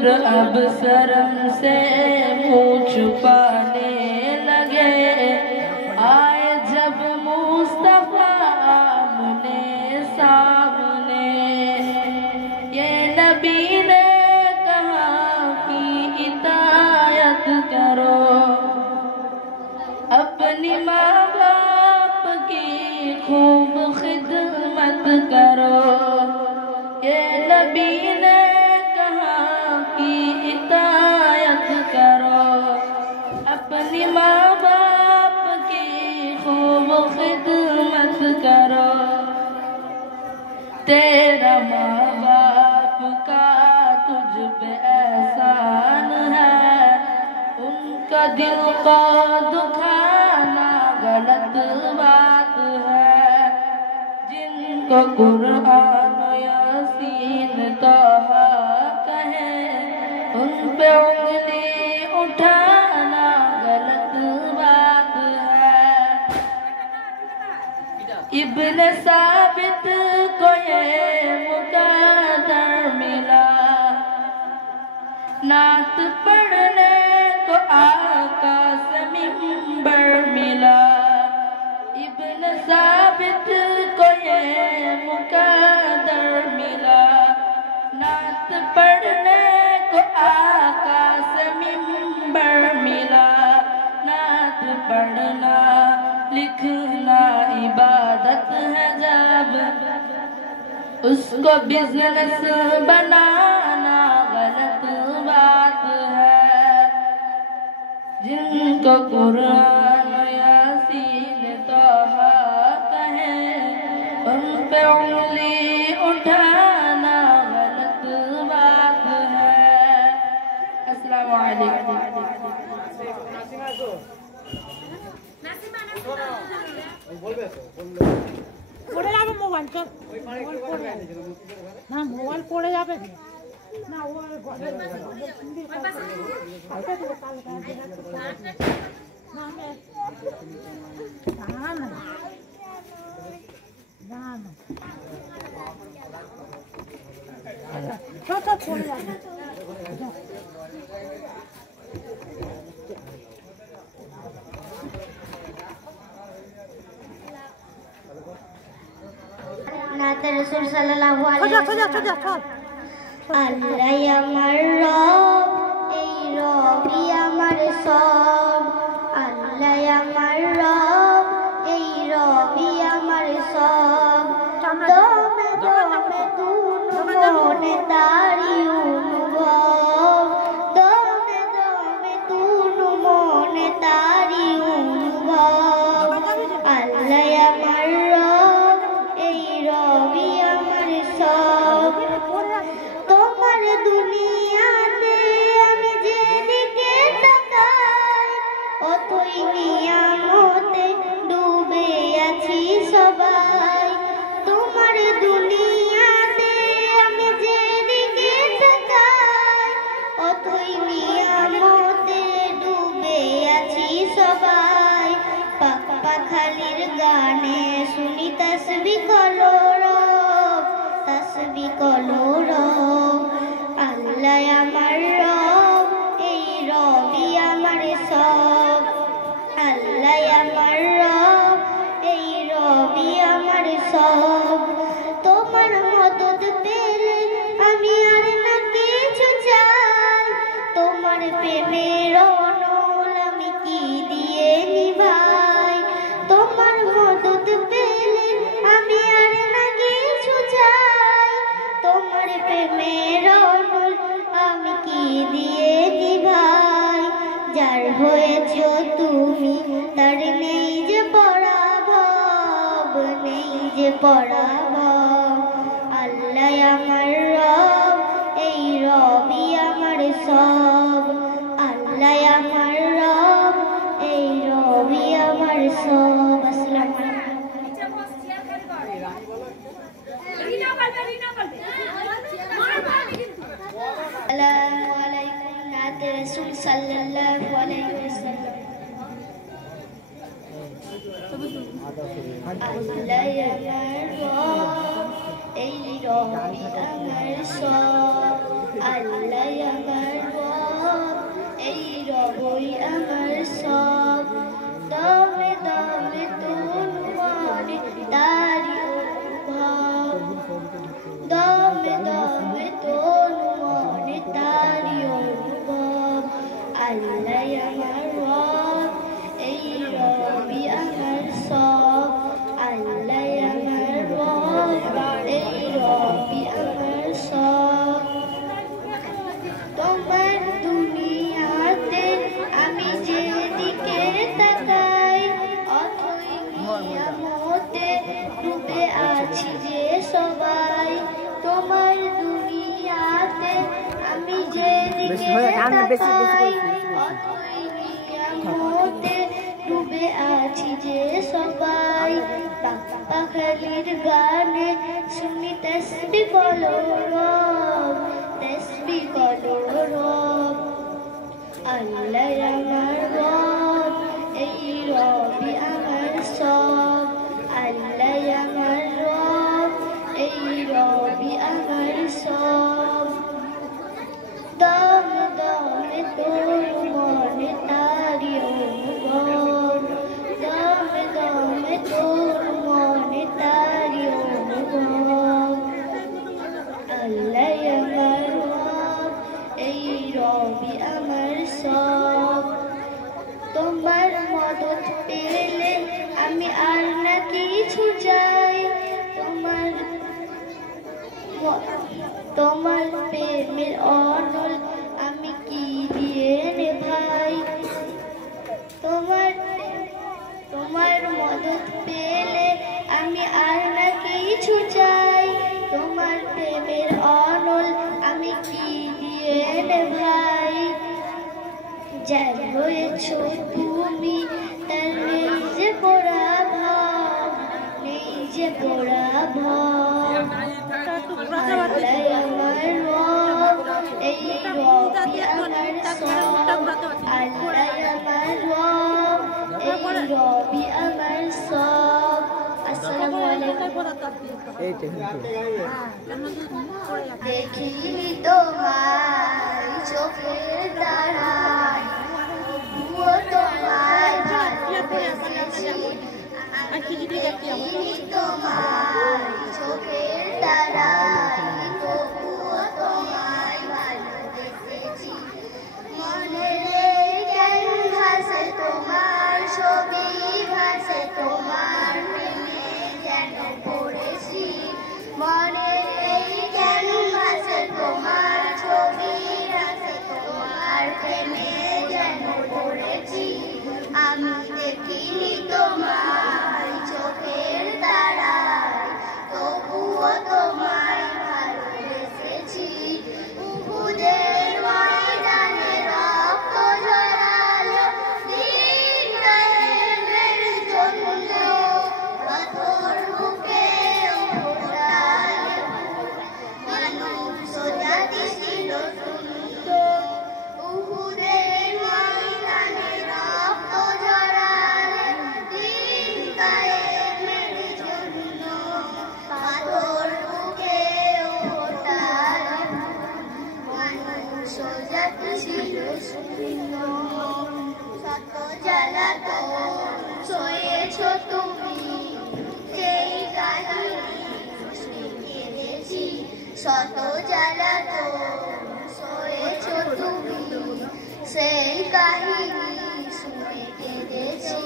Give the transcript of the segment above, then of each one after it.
दूर अब शर्म से मुँह छुपाने लगे। आए जब मुस्तफा आमने सामने, ये नबी ने कहा कि इतायत करो, अपनी माँ बाप की खूब खिदमत करो। ये नबी ने कहा कि इतायत करो, अपनी माँ बाप की खूब खिदमत करो। तेरा माँ बाप का तुझ पे एहसान है, उनका दिल को दुखाना गलत बात है। जिनको कुरान यासीन तोहा कहे, उन पे उंगली उठाना गलत बात है। इब्न साबित को ये मुक़द्दर मिला, नात पढ़ने को आका से मिंबर मिला। इब्न साबित को ये मुक़द्दर मिला, नात पढ़ने को आका से मिंबर मिला। नात पढ़ना लिखना इबादत है, जब उसको बिजनेस बनाना गलत बात है। जिनको कुरान यासीन तोहा कहे, उन पे उंगली उठाना गलत बात है। अस्सलामु अलैकुम। পড়ে যাবে মোবাইল, চল না মোবাইল পড়ে যাবে না। ও পড়ে যাবে। নাতে রাসূল সাল্লাল্লাহু আলাইহি ওয়াসাল্লাম। আল্লাহ আমার রব, এই রবই আমার সব। আল্লাহ আমার রব, এই রবই আমার সব। দমে দমে তুনু মনে তারি অনুভব, দমে দমে তুনু মনে তারি অনুভব। আল্লাহ আমার রব, এই রবি আমার সব। তোমার দুনিয়াতে আমি যেদিকে তাকাই, অথই নিয়ামতে ডুবে আছি সবাই। তোমার দুনিয়াতে আমি যেদিকে তাকাই, অথই নিয়ামতে ডুবে আছি সবাই। পাক পাখালির গানে শুনি তাসবিহ করো রব, তাসবিহ করো রব। আল্লাহ আমার রব, এই রবই আমার সব। আল্লাহ আমার রব, এই রবি আমার সব। তোমার মদদ পেলে আমি আর না কিছু চাই, তোমার প্রেমের অনল আমি কি দিয়ে নিভাই। তোমার মদদ পেলে আমি আর না কিছু চাই, তোমার প্রেমের অনল আমি কি দিয়ে নিভাই। যার হয়েছ তুমি তার নেই যে পরাভব, নেই যে পরাভব। আল্লাহ আমার রব, এই রবি আমার সব। আল্লাহ আমার রব, এই রবি আমার সব। আসসালামু আলাইকুম। নাতে রাসূল সাল্লাল্লাহু আলাইহি ওয়াসাল্লাম। আল্লাহ আমার রব, এই রবি আমার সব। আল্লাহ আমার ডুবে আছি যে সবাই পাখালির গানে শুনি তসবি বলো রব, তসবি বলো রব। আল্লাহ আমার রব, এই রবি আমার সব। আল্লাহ আমার রব, এই রবি আমার সব। দমে দমে তোর মনে তারি অনুভব, দমে দমে তোর মনে তারি অনুভব। আল্লাহ আমার রব, এই রবি আমার সব। তোমার মদত পেলে আমি আর না কিছু চাই, তোমার প্রেমের অনল আমি কি দিয়ে নেভাই। তোমার মদত পেলে আমি আর না কিছু চাই, তোমার প্রেমের অনল আমি কি দিয়ে নেভাই। যার রয়েছো তুমি তার নেই যে পোড়া ভাব, নেই যে পোড়া ভাব। আল্লাহ আমার রব, এই রবি আমার সব। আল্লাহ আমার রব, এই রবি আমার সব। আসসালামু আলাইকুম। দেখিনি তোমার চোখের তারায়, তোমায় ভালোবেসেছি। দেখিনি তোমার চোখের তারায়, তবুও তোমায় ভালোবেসেছি। মনের কেন ভাসে তোমার ছবি, ভাসে তোমার প্রেমে যেন পড়েছি। মনের কেন ভাসে তোমার ছবি, ভাসে তোমার প্রেমে যেন পড়েছি। আমি দেখিনি তোমায় চোখের তারায়, তবুও তোমায় ভালোবেসেছি। উহুদের ময়দানে রক্ত ঝরালো দিন কায়েমের জন্য, পাথর বুকে ওঠালো মানুষ জাতি ছিল সুন্দর। উহুদের ময়দানে রক্ত ঝরালো দিন কায়েমের জন্য, পাথর বুকে ওঠালো মানুষ জাতি ছিল সুন্দর। শত জ্বালাতন সয়েছো তুমি, সেই কাহিনী শুনে কেঁদেছি। শত জ্বালাতন সয়েছো তুমি, সেই কাহিনী শুনে কেঁদেছি।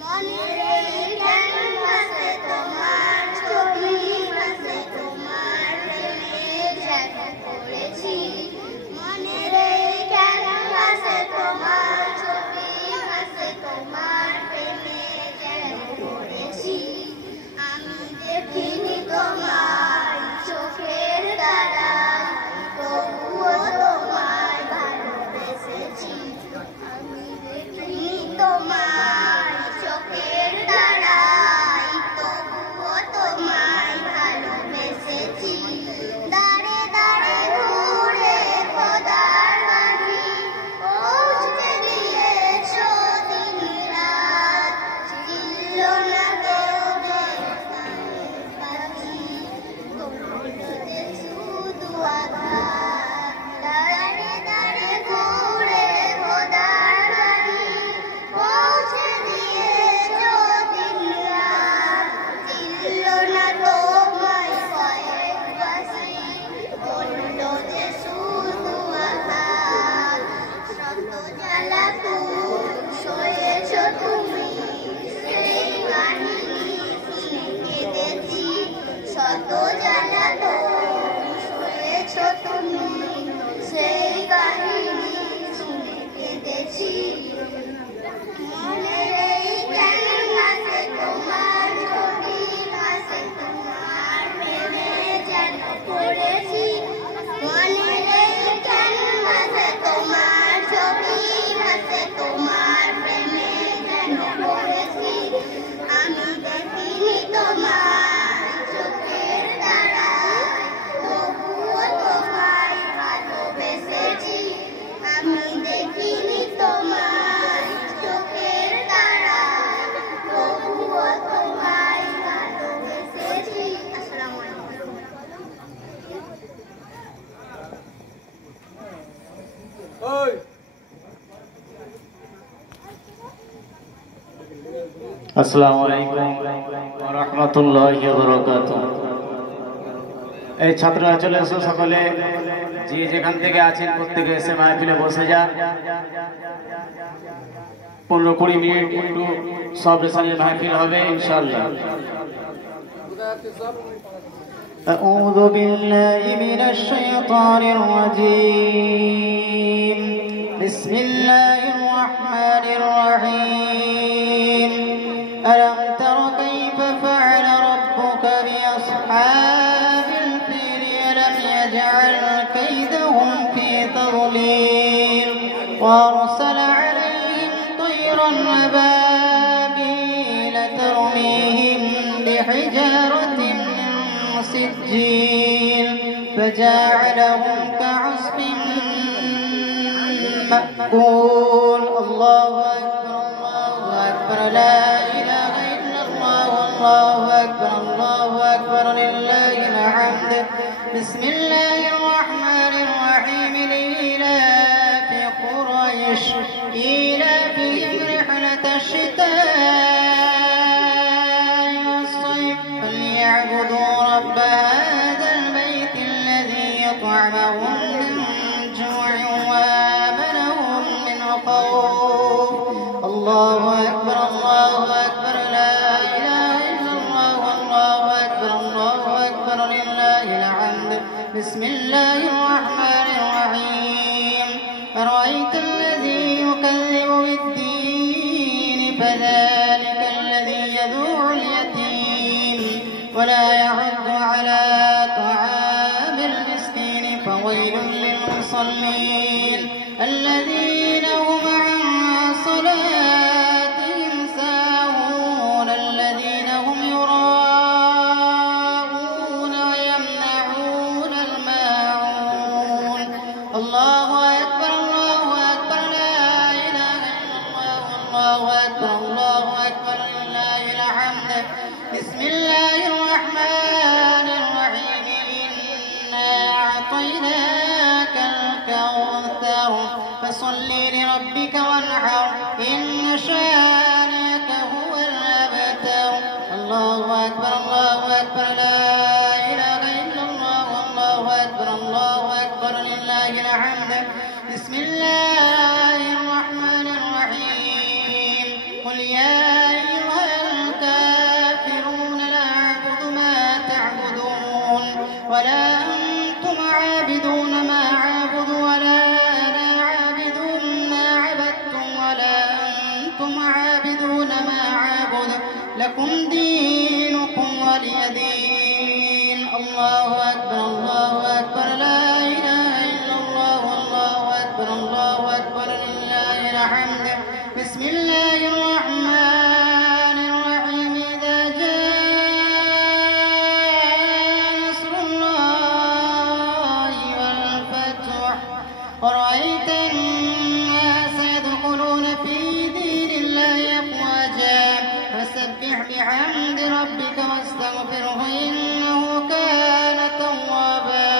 মনের কেন ভাসে তোমার ছবি, ভাসে তোমার প্রেমে যেন পড়েছি। মনের কেন ভাসে তোমার ছবি, ভাসে তোমার প্রেমে যেন পড়েছি। আমি দেখিনি তোমায় চোখের তারায়, তবুও তোমায় ভালোবেসেছি। আমি দেখিনি তোমায় চোখের তারায়, তবুও তোমায় ভালোবেসেছি। দাঁড়ে দাঁড়ে ঘুরে খোদার বাণী পৌঁছতে দিয়েছো দিন রাত, ছিল না কেউ পাখি, তোমাকে শুধু আঘাত। দাঁড়ে দাঁড়ে ঘুরে খোদার বাণী পৌঁছে দিয়েছো দিন রাত, ছিল না তোমায় কয়েক বাসি, বলল যে শুধু আঘাত। শত জ্বালাতন সয়েছো তুমি, সেই কাহিনী শুনে কেঁদেছি। শত জ্বালাতন সয়েছো তুমি, সেই কাহিনী শুনে কেঁদেছি। মনের কেন ভাসে তোমার ছবি, ভাসে তোমার প্রেমে যেন পড়েছি। মনের কেন আসসালামু আলাইকুম ওয়া রাহমাতুল্লাহি ওয়া বারাকাতুহু। এই ছাত্ররা চলে এসো, সকলে যে যেখান থেকে আছেন প্রত্যেকে এসে মাহফিলে বসে যান। 15-20 মিনিট একটু সব রেসানের মাহফিল হবে ইনশাআল্লাহ। أعوذ بالله من الشيطان الرجيم. بسم الله الرحمن الرحيم. ألم تر كيف فعل ربك بأصحاب الفيل؟ ألم يجعل كيدهم في تضليل وأرسل عليهم طيرا أبابيل ترميهم بحجارة سجيل فجعلهم كعصف مأكول. الله أكبر الله أكبر لا إله إلا الله والله أكبر الله أكبر لله الحمد. بسم الله الرحمن الرحيم. لإيلاف قريش إيلافهم رحلة الشتاء والصيف فليعبدوا رب هذا البيت الذي يطعمهم من جوع وآمنهم من خوف. الله أكبر الله أكبر لا إله إلا الله والله أكبر الله أكبر لله الحمد. بسم الله الرحمن الرحيم. أرأيت الذي يكذب بالدين فذلك الذي يدعو اليتيم ولا يحض على طعام المسكين فويل للمصلين الذين هم عن صلاتهم ساهون الذين هم يراءون ويمنعون الماعون. الله أكبر الله أكبر لا إله إلا الله والله أكبر الله أكبر لله الحمد. بسم الله الرحمن الرحيم. إنا أعطيناك الكوثر فصل لربك وانحر إن شانئك هو الأبتر. الله أكبر الله أكبر لا إله إلا الله والله أكبر الله أكبر لله الحمد. بسم الله الرحمن الرحيم. قل يا أيها الكافرون لا أعبد ما تعبدون ولا أنتم عابدون ما أعبد ولا أنا عابد ما عبدتم ولا أنتم عابدون ما أعبد لكم دينكم ولي دين. الله أكبر الله أكبر لا إله إلا الله والله أكبر الله أكبر لله الحمد. بسم الله الرحمن الرحيم. إذا جاء نصر الله والفتح ورأيت الناس يدخلون في دين الله أفواجا فسبح بحمد ربك واستغفره إنه كان توابا.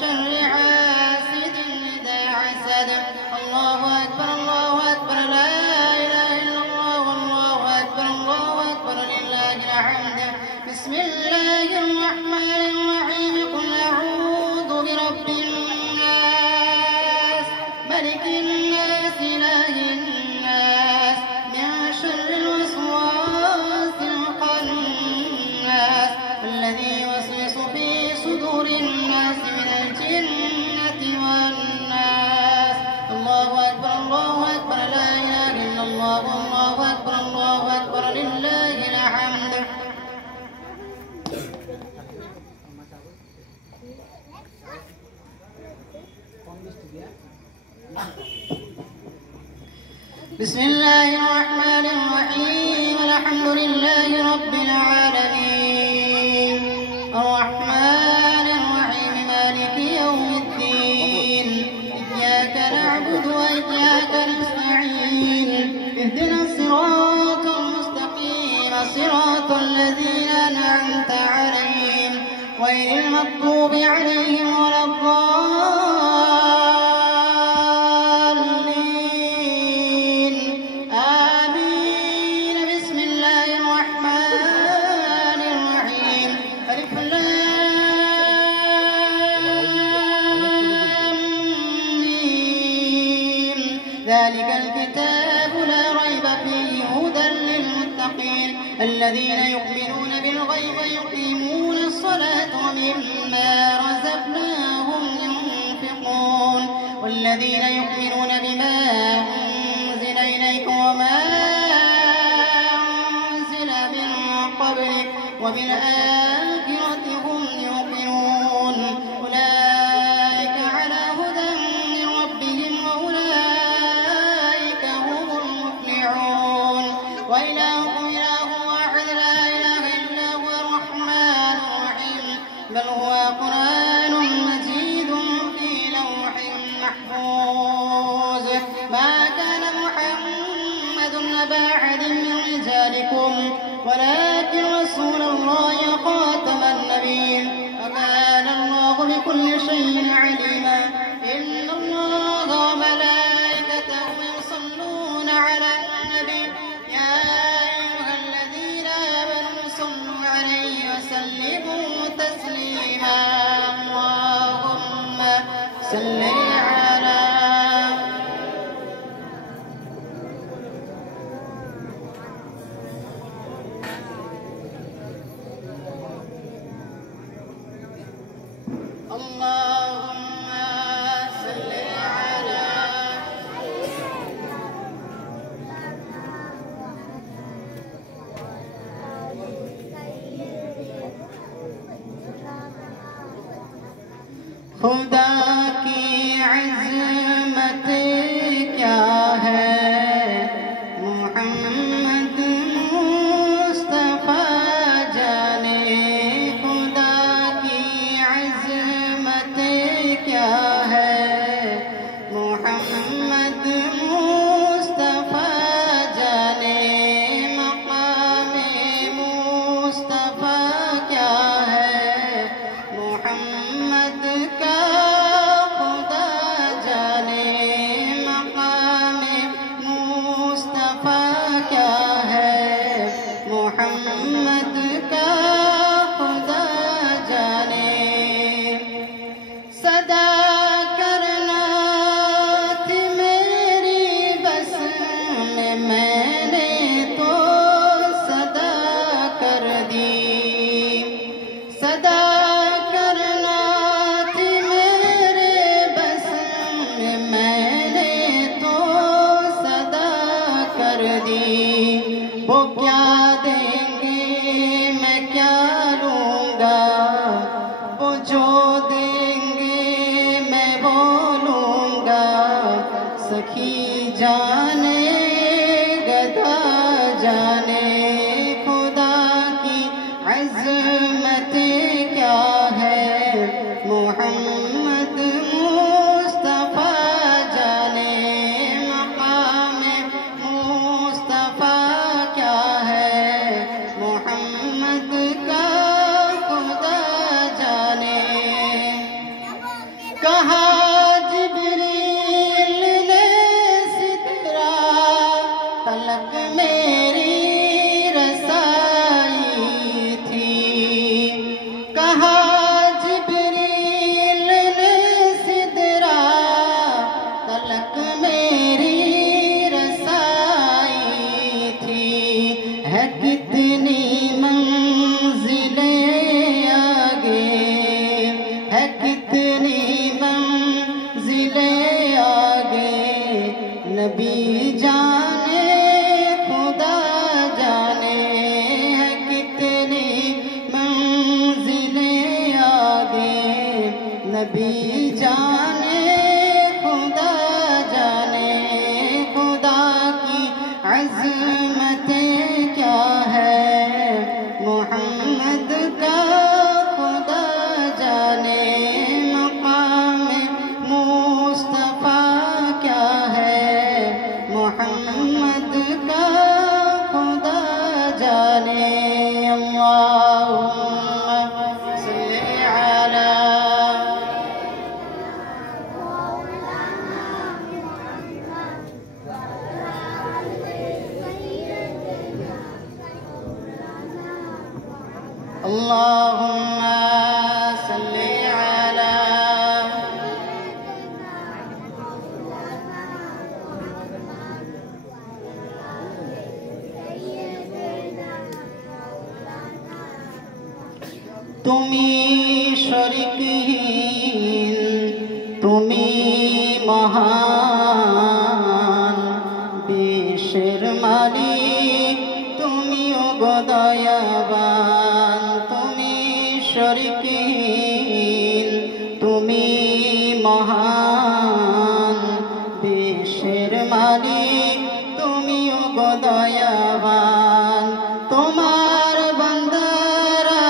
شر حاسد إذا حسد. الله أكبر الله أكبر لا إله إلا الله والله أكبر الله أكبر لله الحمد. بسم الله الرحمن الرحيم. قل أعوذ برب الناس ملك الناس إله الناس من شر الوسواس الخناس الذي يوسوس في صدور الناس من الجنة والناس. الله أكبر الله أكبر لا إله إلا الله والله أكبر الله أكبر لله الحمد. بسم الله الرحمن الرحيم. الحمد لله رب العالمين الرحمن الرحيم مالك يوم الدين. إياك نعبد وإياك نستعين. اهدنا الصراط المستقيم صراط الذين أنعمت عليهم غير المغضوب عليهم ولا الضالين آمين. بسم الله الرحمن الرحيم. ألف لام ميم. ذلك الكتاب لا ريب فيه هدى للمتقين الذين يؤمنون بالغيب ويقيمون الصلاة ومما رزقناهم ينفقون والذين يؤمنون بما أنزل إليك وما أنزل من قبلك وبالآخرة هم يوقنون. أولئك على هدى من ربهم وأولئك هم المفلحون. وإلهكم إله واحد لا إله إلا هو الرحمن الرحيم بل هو قرآن مجيد في لوح محفوظ. ما كان محمد أبا أحد من رجالكم ولكن رسول الله خاتم النبيين وكان الله بكل شيء عليما. إن الله وملائكته يصلون على النبي يا أيها الذين آمنوا صلوا عليه وسلموا تسليما. اللهم صل على اللهم صل على खुदा की अज़मत क्या है मोहम्मद मुस्तफ़ा जाने। खुदा की अज़मत क्या है मोहम्मद मुस्तफ़ा जाने। मक़ाम मुस्तफ़ा क्या है मोहम्मद का खुदा जाने। मक़ाम मुस्तफ़ा क्या है मोहम्मद का खुदा जाने। सदा करना थी मेरी बस में मैंने तो सदा कर दी। सदा करना थी मेरे बस में मैंने तो सदा कर दी। वो क्या देंगे मैं क्या लूँगा वो जो देंगे मैं वो लूँगा। सखी जाने गधा जाने खुदा की अज़मत क्या है मोहम्मद मुस्तफ़ा जाने। मक़ाम मुस्तफ़ा क्या है मोहम्मद का खुदा जाने। اللهم صل على তুমি শরীকহীন, তুমি মহান, বিশ্বের মালিক, তুমি দয়াবান। তুমি শরীকহীন, তুমি মহান, বিশ্বের মালিক, তুমি দয়াবান। তোমার বান্দারা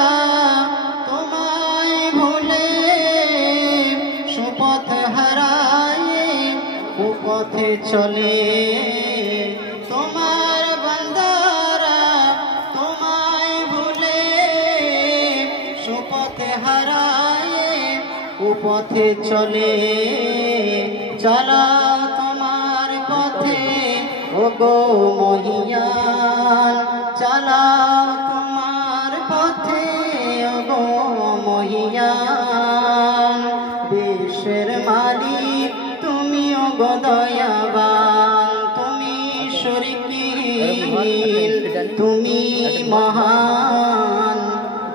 তোমায় ভুলে সুপথ হারায় কুপথে চলে। তোমার বান্দারা তোমায় ভুলে সুপথে হারায় কুপথে চলে। চালাও তোমার পথে ওগো মহিয়ান, চালাও তোমার পথে ওগো মহিয়ান, বিশ্বের মালিক, তুমি ওগো দয়াবান। তুমি শরীকহীন, তুমি মহান,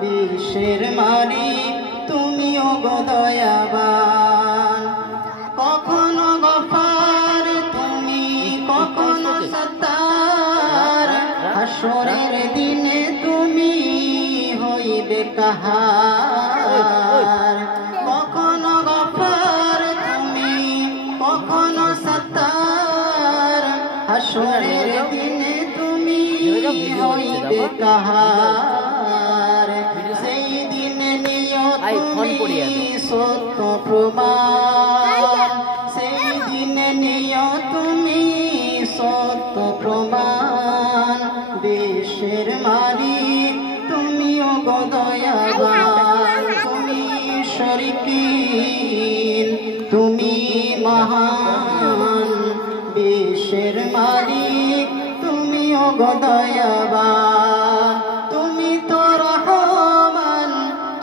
বিশ্বের মালিক, তুমি ওগো দয়াবান। কখনো গফার তুমি, কখনো সত্তার, হাসরের দিনে তুমি হইবে কাহার। কখনো গফার তুমি, কখনো সত্তার, হাসরের দিনে তুমি হইবে কাহার। সেই দিনে নিও তুমি সত্য প্রমাণ, সেই দিনে নিও তুমি সত্য প্রমাণ, বিশ্বের মালিক, তুমি ওগো দয়াবান। তুমি শরীকহীন, তুমি মহান, বিশ্বের মালিক, তুমি ওগো দয়াবান। তুমি তো রহমান,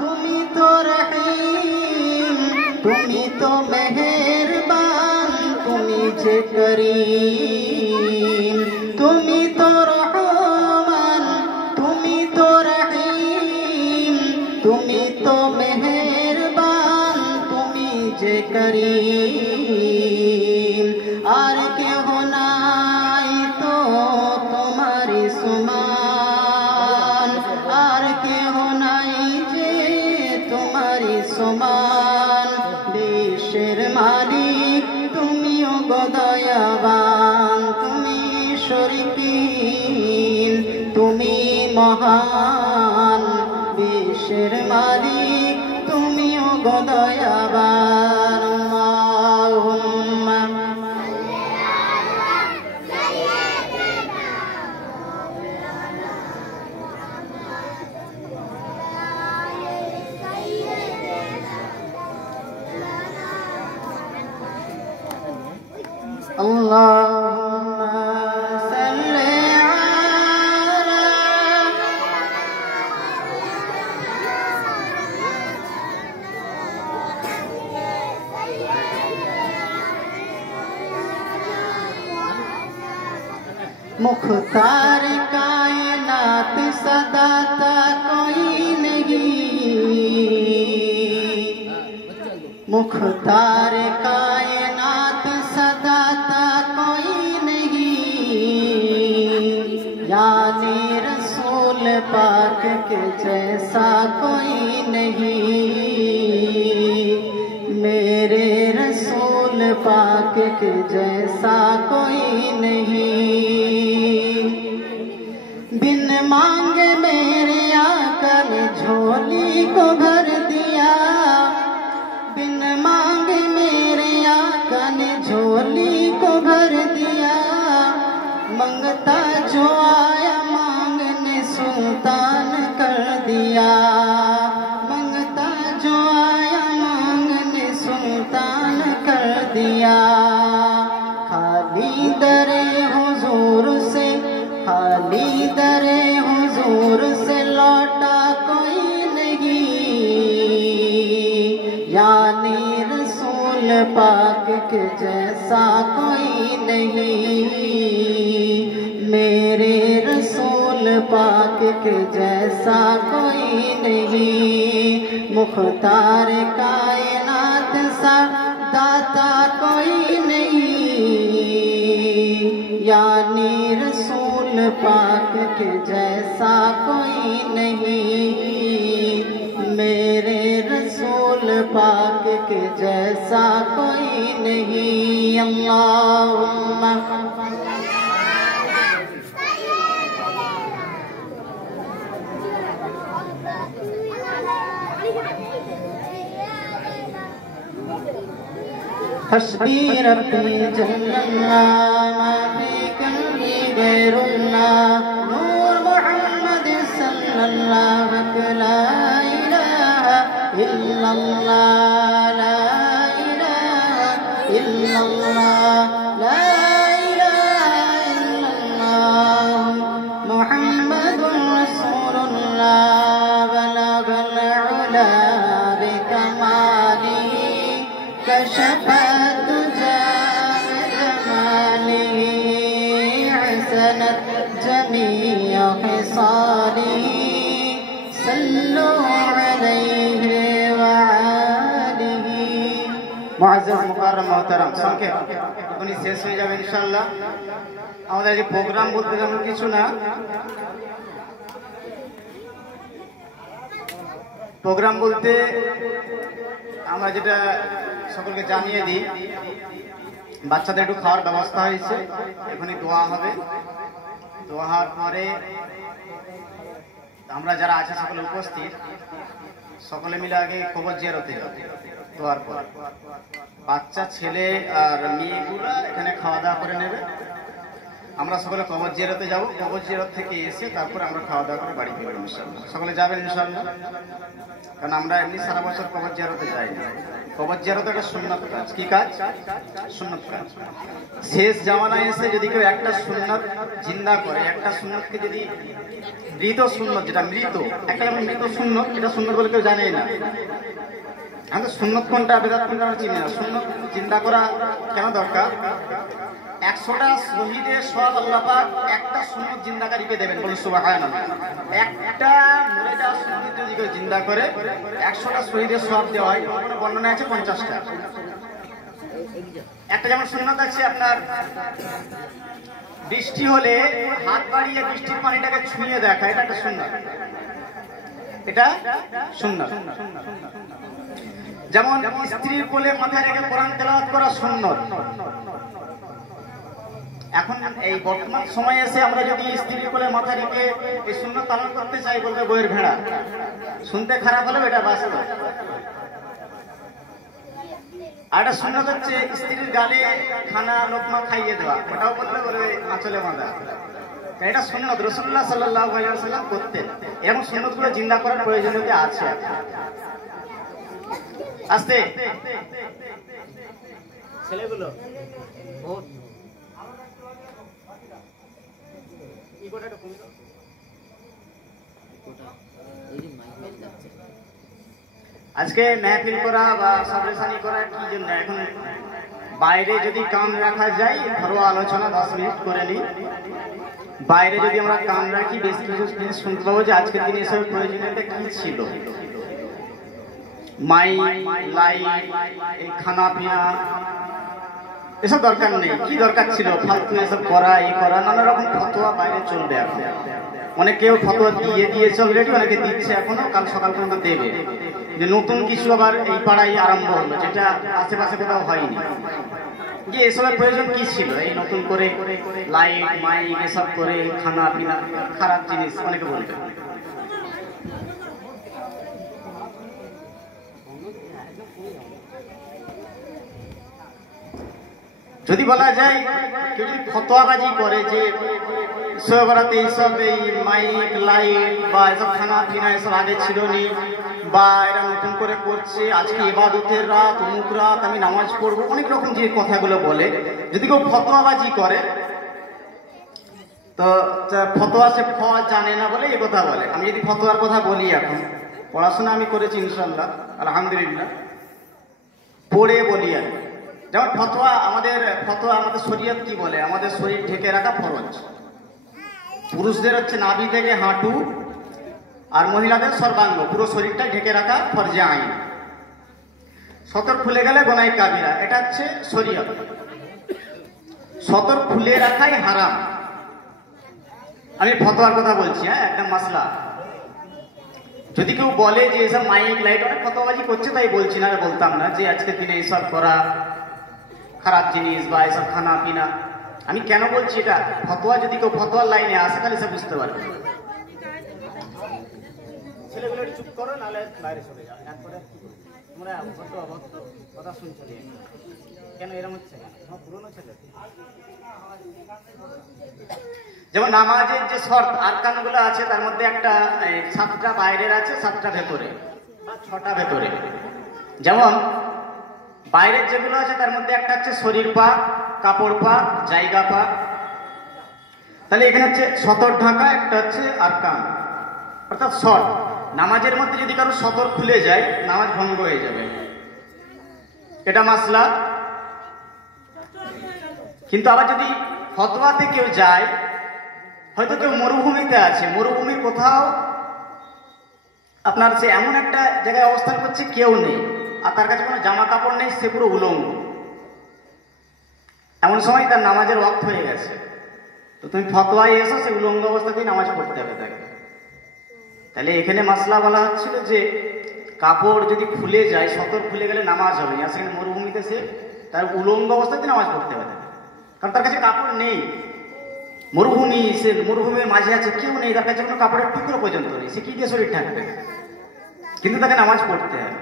তুমি তো রহিম, তুমি তো মেহেরবান, তুমি যে করিম। তুমি তো রহমান, তুমি তো রহিম, তুমি তো মেহেরবান, তুমি যে করিম। আর কেহ নাই তো তোমারি সমান, আর কেহ নাই যে তোমারি সমান, বিশ্বের মালিক, তুমি ওগো দয়াবান। তুমি শরীকহীন, তুমি মহান, বিশ্বের মালিক, তুমি ওগো দয়াবান। আল্লাহুম্মা اللهم صل على मुख्तार कायनात सदाता कोई नहीं, मुख्तार कायनात सदाता कोई नहीं, यानी रसूल पाक के जैसा कोई नहीं, मेरे रसूल पाक के जैसा कोई नहीं। बिन मांगे मेरे आका ने झोली को भर दिया, बिन मांगे मेरे आका ने झोली को भर दिया, मंगता जो आया मांगने सुल्तान कर दिया, मंगता जो आया मांगने सुल्तान कर दिया। खाली दरे हुजूर से, खाली दरे हुजूर से लौटा कोई पाक के जैसा कोई नहीं, मेरे रसूल पाक के जैसा कोई नहीं, मुख्तार कायनात सा दाता कोई नहीं, यानी रसूल पाक के जैसा कोई नहीं, मेरे रसूल पाक के जैसा कोई नहीं। अल्लाहुम्मा हस्बी रब्बी जल्लल्लाह मा फी कल्बी गैरुल्लाह, नूर मुहम्मद सल्लल्लाहु ला इलाहा इल्लल्लाह, ला इलाहा इल्लल्लाह, ला इलाहा इल्लल्लाह, मुहम्मदुर रसूलुल्लाह, बलगल उला बिकमालिही, कशफत जमीअ ख़िसालिही, सल्लू अलैहि व आलिही। मुअज़्ज़ज़ मुकर्रम मोहतरम, সংক্ষেপ উনি শেষ হয়ে যাবে ইনশাআল্লাহ। আমাদের যে প্রোগ্রাম বলতে তেমন কিছু না, প্রোগ্রাম বলতে আমরা যেটা সকলকে জানিয়ে দিই, বাচ্চাদের একটু খাওয়ার ব্যবস্থা হয়েছে, এখানে দোয়া হবে, দোয়ার পরে আমরা যারা আছে সকলে উপস্থিত সকলে মিলে আগে কবর জিয়ারতে যাবে। দোয়ার পর বাচ্চা ছেলে আর মেয়েগুলা এখানে খাওয়া দাওয়া করে নেবে, আমরা সকলে কবর জিয়ারতে যাব। কবর জিয়ারত থেকে এসে তারপর আমরা খাওয়া দাওয়া করে বাড়ি ফিরব ইনশাআল্লাহ। সকলে যাবেন ইনশাআল্লাহ, কারণ আমরা এমনি সারা বছর কবর জিয়ারতে যাই না। কবর জিয়ারত একটা সুন্নত কাজ। কি কাজ? সুন্নত কাজ। শেষ জামানায় এসে যদি কেউ একটা সুন্নত জিন্দা করে, একটা সুন্নতকে যদি মৃত সুন্নত, যেটা মৃত, একটা যেমন মৃত সুন্নত, এটা সুন্নত বলে কেউ জানেই না। আমাদের সুন্নত কোনটা, বেদাত কোনটা আমরা চিনি না। সুন্নত জিন্দা করা কেন দরকার? 100টা শহীদের সওয়াব আল্লাহ পাক একটা সুন্নত জিন্দাকারীকে দেবেন, বলুন সুবহানাল্লাহ। একটা মরে যাওয়া সুন্নত যদি কেউ জিন্দা করে 100টা শহীদের সওয়াব দেওয়া হয়। কোনো বর্ণনা আছে 50টা। একটা যেমন সুন্নত আছে আপনার, বৃষ্টি হলে হাত বাড়িয়ে বৃষ্টির পানিটাকে ছুঁয়ে দেখা, এটা একটা সুন্নত, এটা সুন্নত। যেমন স্ত্রীর কোলে মাথা রেখে কোরআন তেলাওয়াত করা সুন্নত। এখন এই বর্তমান সময়ে এসে আমরা যদি স্ত্রীর কোলে মাথা রেখে এই সুন্নত পালন করতে চাই, বলবে বইয়ের ভেড়া। শুনতে খারাপ হলেও এটা বাস্তব। আর একটা সুন্নত হচ্ছে স্ত্রীর গালে খানা লোকমা খাইয়ে দেওয়া, ওটাও বললে বলবে আঁচলে বাঁধা। এটা সুন্নত, রাসূলুল্লাহ সাল্লাল্লাহু আলাইহি ওয়াসাল্লাম করতেন। এরকম সুন্নতগুলো জিন্দা করার প্রয়োজনীয়তা আছে। আস্তে ছেলেগুলো আজকে মেহফিল করা বা সবরেশানি করা কি জন্য? এখন বাইরে যদি কান রাখা যায়, ঘরোয়া আলোচনা 10 মিনিট করে নিই। বাইরে যদি আমরা কান রাখি, বেশ কিছু জিনিস শুনতে পাবো যে আজকের দিনে এসবের প্রয়োজনীয়তা কি ছিল। মাইক, লাইট, এই খানা পিনা, এসব দরকার নেই। কি দরকার ছিল ফালতু এসব করা, এই করা, নানা রকম ফতোয়া বাইরে চলবে। এখন অনেকেও ফতোয়া দিয়েছে অলরেডি, অনেকে দিচ্ছে এখনো, কাল সকাল পর্যন্ত দেবে। যে নতুন কিছু আবার এই পাড়ায় আরম্ভ হলো, যেটা আশেপাশে কোথাও হয়নি। যে এসবের প্রয়োজন কি ছিল? এই নতুন করে লাইট, মাইক এসব করে খানা পিনা, খারাপ জিনিস অনেকে বলবে। যদি বলা যায় কেউ যদি ফতোয়াবাজি করে যে শবে বরাতে এইসব এই মাইক, লাইট বা এসব খানা পিনা এসব আগে ছিল নি, বা এরা নতুন করে করছে, আজকে ইবাদতের রাত, অমুক রাত, আমি নামাজ পড়বো, অনেক রকম যে কথাগুলো বলে, যদি কেউ ফতোয়াবাজি করে, তো ফতোয়া সে জানে না বলে এ কথা বলে। আমি যদি ফতোয়ার কথা বলি, এখন পড়াশোনা আমি করেছি ইনশাআল্লাহ, আলহামদুলিল্লাহ। পড়ে বলি আর কি। যেমন ফতোয়া আমাদের শরীয়ত কি বলে, আমাদের শরীর ঢেকে রাখা ফরজ। পুরুষদের হচ্ছে নাভি থেকে হাঁটু, আর মহিলাদের সর্বাঙ্গ পুরো শরীরটাই ঢেকে রাখা ফরজে আইন। সতর খুলে গেলে গোনাই কাবিরা, এটা হচ্ছে শরীয়ত। সতর খুলে রাখাই হারাম। আমি ফতোয়ার কথা বলছি, হ্যাঁ, একদম মাসলা। যদি কেউ বলে যে এসব মাইক লাইট অনেক ফতোয়াবাজি করছে, তাই বলছি না, বলতাম না যে আজকের দিনে এইসব করা খারাপ জিনিস বা এসব খানা পিনা। আমি কেন বলছি এটা, ফতোয়া যদি কেউ ফতোয়ার লাইনে আসে তাহলে সে বুঝতে পারবে। ছেলেগুলো চুপ করো, নাহলে বাইরে চলে যাও। এরপরে তোমরা কথা শুনছো কেন এরকম হচ্ছে? পুরোনো ছেলে। যেমন নামাজের যে শর্ত আরকানগুলো আছে, তার মধ্যে একটা 7টা বাইরের আছে, 7টা ভেতরে বা 6টা ভেতরে। যেমন বাইরের যেগুলো আছে তার মধ্যে একটা হচ্ছে শরীর পাক, কাপড় পাক, জায়গা পাক। তাহলে এখানে হচ্ছে সতর ঢাকা, একটা হচ্ছে আরকান, অর্থাৎ শর্ত। নামাজের মধ্যে যদি কারো সতর খুলে যায়, নামাজ ভঙ্গ হয়ে যাবে, এটা মাসলা। কিন্তু আবার যদি ফতোয়াতে কেউ যায়, হয়তো কেউ মরুভূমিতে আছে, মরুভূমির কোথাও আপনার সে এমন একটা জায়গায় অবস্থান করছে, কেউ নেই, আর তার কাছে কোনো জামা কাপড় নেই, সে পুরো উলঙ্গ। এমন সময় তার নামাজের ওয়াক্ত হয়ে গেছে, তো তুমি ফতোয়ায় এসো, সে উলঙ্গ অবস্থাতেই নামাজ পড়তে হবে তাকে। তাহলে এখানে মাসলা বলা হচ্ছিল যে কাপড় যদি খুলে যায়, সতর খুলে গেলে নামাজ হবে না। সেখানে মরুভূমিতে সে তার উলঙ্গ অবস্থাতে নামাজ পড়তে হবে, কারণ তার কাছে কাপড় নেই। মরুভূমি, সে মরুভূমির মাঝে আছে, কেউ নেই, তার কাছে কোনো কাপড়ের টুকরো পর্যন্ত নেই, সে কি দিয়ে শরীর ঢাকবে? কিন্তু তাকে নামাজ পড়তে হবে।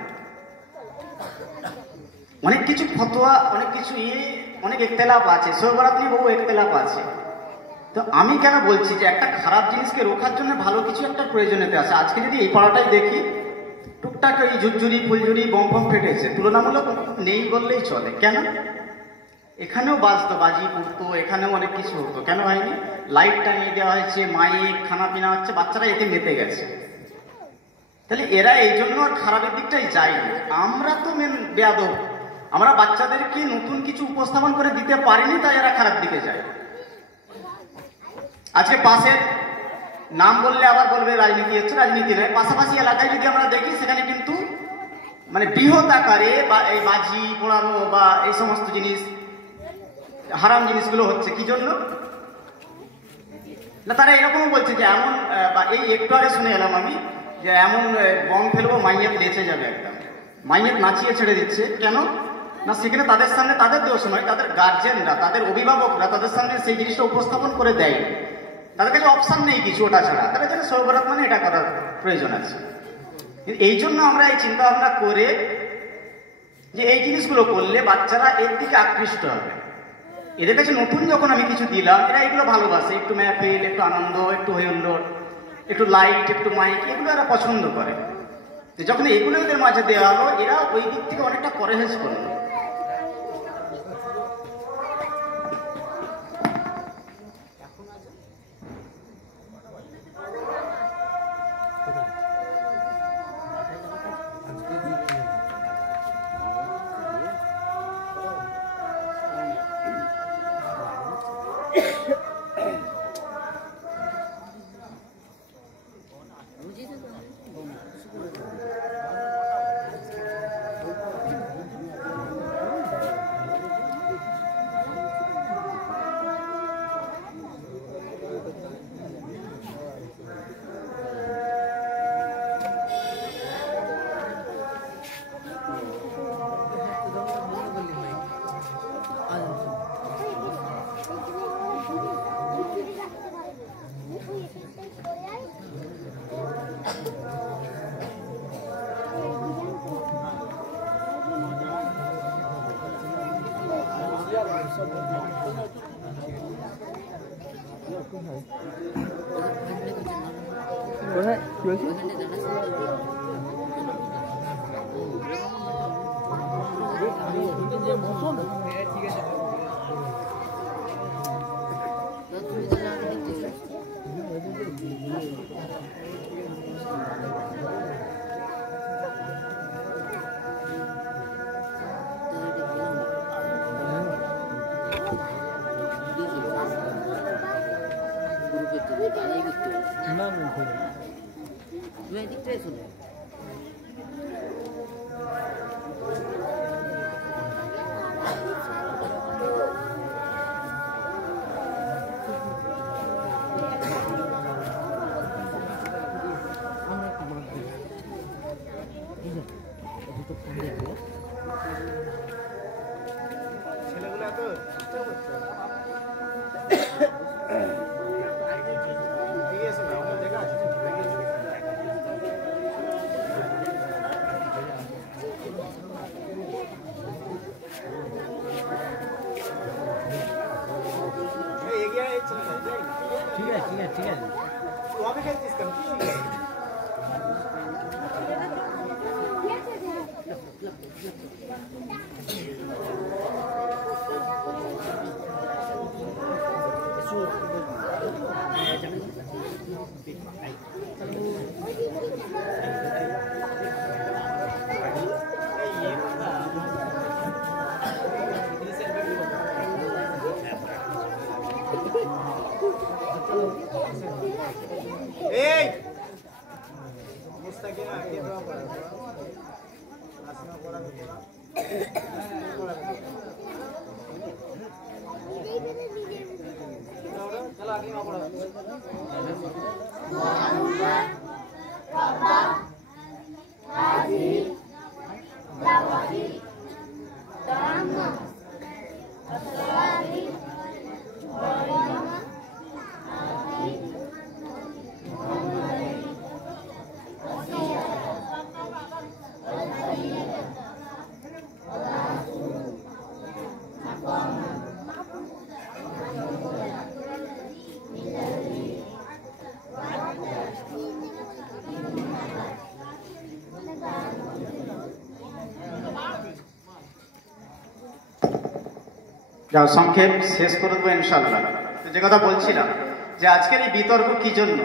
অনেক কিছু ফতোয়া, অনেক কিছু অনেক একতেলাপ আছে, সবরাত নিয়ে বহু একতেলাপ আছে। তো আমি কেন বলছি যে একটা খারাপ জিনিসকে রোখার জন্য ভালো কিছু একটা প্রয়োজনীয়তা আছে। আজকে যদি এই পাড়াটাই দেখি, টুকটাক এই ঝুরঝুরি ফুলঝুরি বম বম ফেটেছে, তুলনামূলক নেই বললেই চলে। কেন? এখানেও বাজতো, বাজি পড়তো, এখানেও অনেক কিছু হতো, কেন হয়নি? লাইট টানিয়ে দেওয়া হয়েছে, মাইক, খানা পিনা হচ্ছে, বাচ্চারা এতে মেতে গেছে। তাহলে এরা এই জন্য আর খারাপের দিকটাই যায়নি। আমরা তো মেন বেয়াদব, আমরা বাচ্চাদেরকে নতুন কিছু উপস্থাপন করে দিতে পারিনি, তাই এরা খারাপ দিকে যায়। আজকে পাশের নাম বললে আবার বলবে রাজনীতি হচ্ছে, রাজনীতি নয়। পাশাপাশি এলাকায় যদি আমরা দেখি, সেখানে কিন্তু মানে বৃহৎ আকারে বা এই বাজি পোড়ানো বা এই সমস্ত জিনিস, হারাম জিনিসগুলো হচ্ছে। কি জন্য না, তারা এরকমও বলছে যে এমন, বা এই একটু আগে শুনে এলাম আমি, যে এমন বম ফেলবো মাইয়েত নেচে যাবে, একদম মাইয়েত নাচিয়ে ছেড়ে দিচ্ছে। কেন না, সেখানে তাদের সামনে, তাদের দোষ নয়, তাদের গার্জেনরা, তাদের অভিভাবকরা তাদের সামনে সেই জিনিসটা উপস্থাপন করে দেয়। তাদের কাছে অপশন নেই কিছু ওটা ছাড়া, তারা জানে সর্বরাত মানে এটা করার প্রয়োজন আছে। এই জন্য আমরা এই চিন্তা ভাবনা করে যে এই জিনিসগুলো করলে বাচ্চারা এর দিকে আকৃষ্ট হবে। এদের কাছে নতুন যখন আমি কিছু দিলাম, এরা এগুলো ভালোবাসে, একটু মেহফিল, একটু আনন্দ, একটু হইহুল্লোড়, একটু লাইট, একটু মাইক, এগুলো এরা পছন্দ করে। যখন এগুলো এদের মাঝে দেওয়া হলো, এরা ওই দিক থেকে অনেকটা পরহেজ করলো। যাও সংক্ষেপ শেষ করে দেবো ইনশাল্লাহ। তো যে কথা বলছিলাম যে আজকের এই বিতর্ক কি জন্য,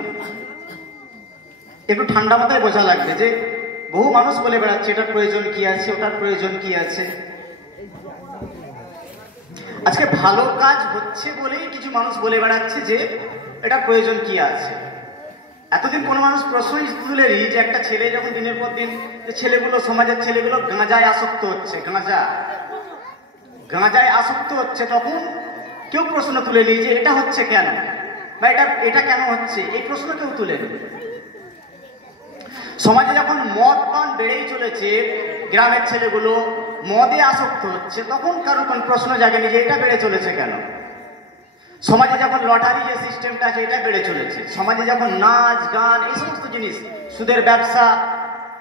একটু ঠান্ডা মাথায় বোঝা লাগবে যে বহু মানুষ বলে বেড়াচ্ছে এটার প্রয়োজন কি আছে, ওটার প্রয়োজন কি আছে। আজকে ভালো কাজ হচ্ছে বলেই কিছু মানুষ বলে বেড়াচ্ছে যে এটার প্রয়োজন কি আছে। এতদিন কোনো মানুষ প্রশ্নই তুলেনি যে একটা ছেলে যখন দিনের পর দিন ছেলেগুলো, সমাজের ছেলেগুলো গাঁজায় আসক্ত হচ্ছে, গাঁজায় আসক্ত হচ্ছে, তখন কেউ প্রশ্ন তুলেনি যে এটা হচ্ছে কেন বা এটা কেন হচ্ছে, এই প্রশ্ন কেউ তুলেনি। সমাজে যখন মদ পান বেড়েই চলেছে, গ্রামের ছেলেগুলো মদে আসক্ত হচ্ছে, তখন কারো কোন প্রশ্ন জাগেনি যে এটা বেড়ে চলেছে কেন। সমাজে যখন লটারি যে সিস্টেমটা আছে এটা বেড়ে চলেছে, সমাজে যখন নাচ গান এই সমস্ত জিনিস, সুদের ব্যবসা,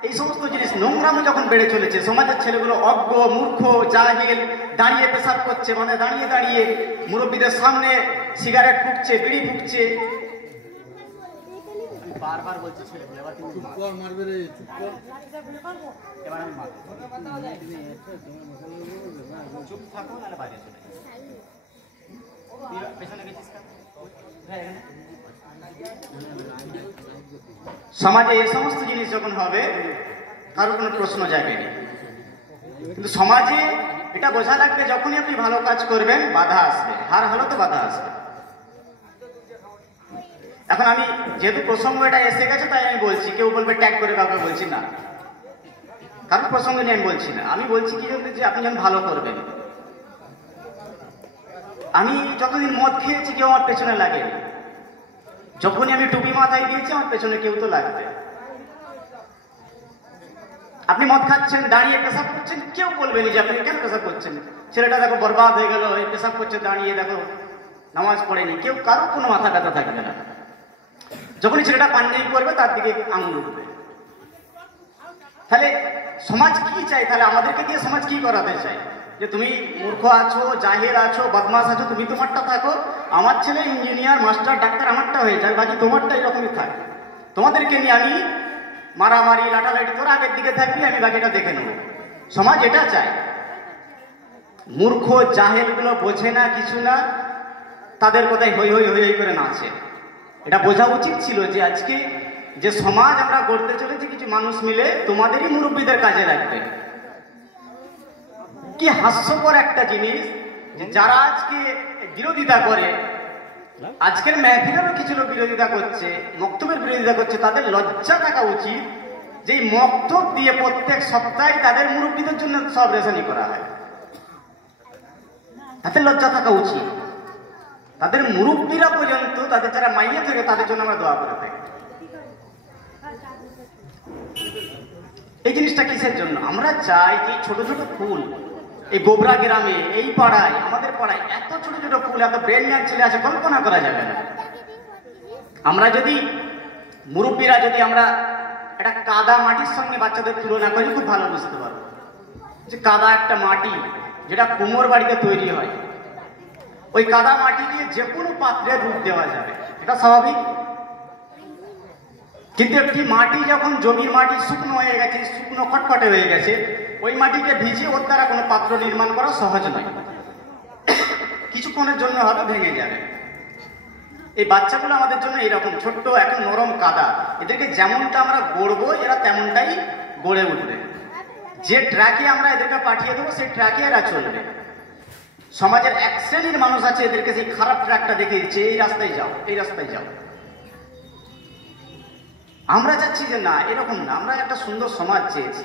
এই সমস্ত জিনিস নোংরামো যখন বেড়ে চলেছে, সমাজের ছেলেগুলো অজ্ঞ, মূর্খ, জাহিল, দাঁড়িয়ে পেশাব করছে, মানে দাঁড়িয়ে দাঁড়িয়ে মুরব্বীদের সামনে সিগারেট ফুঁকছে, বিড়ি ফুঁকছে। বারবার বলছে ছেলেগুলো, এবার কিন্তু মারবে রে, চুপ কর, এবার আমি মারব, চুপ থাকো নাহলে বাইরে চলে পেছনে গেছিস কেন। সমাজে এই সমস্ত জিনিস যখন হবে কারো কোনো প্রশ্ন জাগেনি, কিন্তু সমাজে এটা বোঝা লাগবে যখনই আপনি ভালো কাজ করবেন বাধা আসবে, হার হালতে বাধা আসবে। এখন আমি যেহেতু প্রসঙ্গ এটা এসে গেছে তাই আমি বলছি, কেউ বলবে ট্যাগ করে কাউকে বলছি না, কারণ প্রসঙ্গ নিয়ে আমি বলছি না। আমি বলছি কি যে আপনি যখন ভালো করবেন, আমি যতদিন মদ খেয়েছি কেউ আমার পেছনে লাগেনি, যখনই আমি টুপি মাথায় দিয়েছি আমার পেছনে কেউ তো লাগবে। আপনি মদ খাচ্ছেন, দাঁড়িয়ে পেশাব করছেন, কেউ বলবেনি যে আপনি কেন পেশাব করছেন, ছেলেটা দেখো বরবাদ হয়ে গেল, এই পেশাব করছে দাঁড়িয়ে, দেখো নামাজ পড়েনি, কেউ কারো কোনো মাথা ব্যথা থাকবে না। যখনই ছেলেটা পাঞ্জাবি করবে তার দিকে আঙুল উঠবে। তাহলে সমাজ কি চাই, তাহলে আমাদেরকে দিয়ে সমাজ কি করাতে চাই, যে তুমি মূর্খ আছো, জাহিল আছো, বদমাস আছো, তুমি তোমারটা থাকো, আমার ছেলে ইঞ্জিনিয়ার, মাস্টার, ডাক্তার আমারটা হয়ে যায়, বাকি তোমারটা এরকমই থাক, তোমাদেরকে নিয়ে আমি মারামারি লাটালাটি, তোরা আগের দিকে থাকবি, আমি বাকিটা দেখে নেব। সমাজ এটা চায়। মূর্খ জাহেল গুলো বোঝে না, কিছু না, তাদের কথাই হই হই হই হই করে নাচে। এটা বোঝা উচিত ছিল যে আজকে যে সমাজ আমরা গড়তে চলেছি কিছু মানুষ মিলে তোমাদেরই মুরব্বীদের কাজে লাগবে। কি হাস্যকর একটা জিনিস যে যারা আজকে বিরোধিতা করে, আজকের মেহফিলেরও কিছু লোক বিরোধিতা করছে, মক্তবের বিরোধিতা করছে, তাদের লজ্জা থাকা উচিত যে এই মক্তব দিয়ে প্রত্যেক সপ্তাহে তাদের মুরব্বীদের জন্য সব রেশনি করা হয়। তাদের লজ্জা থাকা উচিত। তাদের মুরব্বীরা পর্যন্ত, তাদের যারা মাইয়া থাকে তাদের জন্য আমরা দোয়া করে থাকি। এই জিনিসটা কিসের জন্য? আমরা চাই যে ছোট ছোট ফুল, এই গোবরা গ্রামে, এই পাড়ায়, আমাদের পাড়ায় এত ছোট ছোট ফুল, এত ব্রেলিয়ান্ট ছেলে আছে, কল্পনা করা যাবে না। আমরা যদি মুরব্বীরা যদি আমরা একটা কাদা মাটির সঙ্গে বাচ্চাদের তুলনা করি, খুব ভালো বুঝতে পারবো যে কাদা একটা মাটি যেটা কুমোর বাড়িতে তৈরি হয়, ওই কাদা মাটি দিয়ে যে কোনো পাত্রে রূপ দেওয়া যাবে, এটা স্বাভাবিক। কিন্তু একটি মাটি যখন জমির মাটি শুকনো হয়ে গেছে, শুকনো খটখটে হয়ে গেছে, ওই মাটিকে ভিজিয়ে ওর দ্বারা কোনো পাত্র নির্মাণ করা সহজ নয়, কিছুক্ষণের জন্য হয়তো ভেঙে যাবে। এই বাচ্চাগুলো আমাদের জন্য এইরকম ছোট্ট এখন নরম কাদা, এদেরকে যেমনটা আমরা গড়বো এরা তেমনটাই গড়ে উঠবে। যে ট্র্যাকে আমরা এদেরকে পাঠিয়ে দেবো সেই ট্র্যাকে এরা চলবে। সমাজের এক শ্রেণীর মানুষ আছে এদেরকে সেই খারাপ ট্র্যাকটা দেখিয়ে দিচ্ছে, এই রাস্তায় যাও, এই রাস্তায় যাও। আমরা চাচ্ছি যে না, এরকম না, আমরা একটা সুন্দর সমাজ চেয়েছি,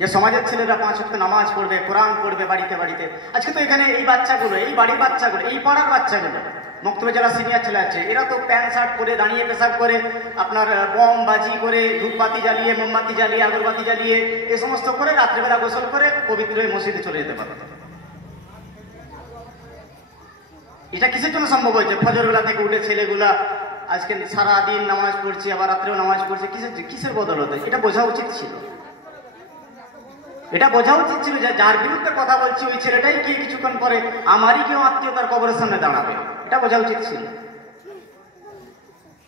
যে সমাজের ছেলেরা 5 ওয়াক্ত নামাজ পড়বে, কোরআন পড়বে বাড়িতে বাড়িতে। আজকে তো এখানে এই বাচ্চাগুলো, এই বাড়ির বাচ্চাগুলো, এই পাড়ার বাচ্চাগুলো, মক্তবে যারা সিনিয়র ছেলে আছে, এরা তো প্যান্ট শার্ট পরে দাঁড়িয়ে পেশাব করে, আপনার বম বাজি করে, ধূপবাতি জ্বালিয়ে, মোমবাতি জ্বালিয়ে, আগরবাতি জ্বালিয়ে, এ সমস্ত করে রাত্রেবেলা গোসল করে পবিত্র হয়ে মসজিদে চলে যেতে পারত। এটা কিসের জন্য সম্ভব হয়েছে? ফজরবেলা থেকে উঠে ছেলেগুলা আজকে সারাদিন নামাজ পড়ছে, আবার রাত্রেও নামাজ পড়ছে, কিসের বদলতে? এটা বোঝা উচিত ছিল, এটা বোঝা উচিত ছিল যে যার বিরুদ্ধে কথা বলছি ওই ছেলেটাই কি কিছুক্ষণ পরে আমারই কেউ আত্মীয় তার কবরের সামনে দাঁড়াবে, এটা বোঝা উচিত ছিল।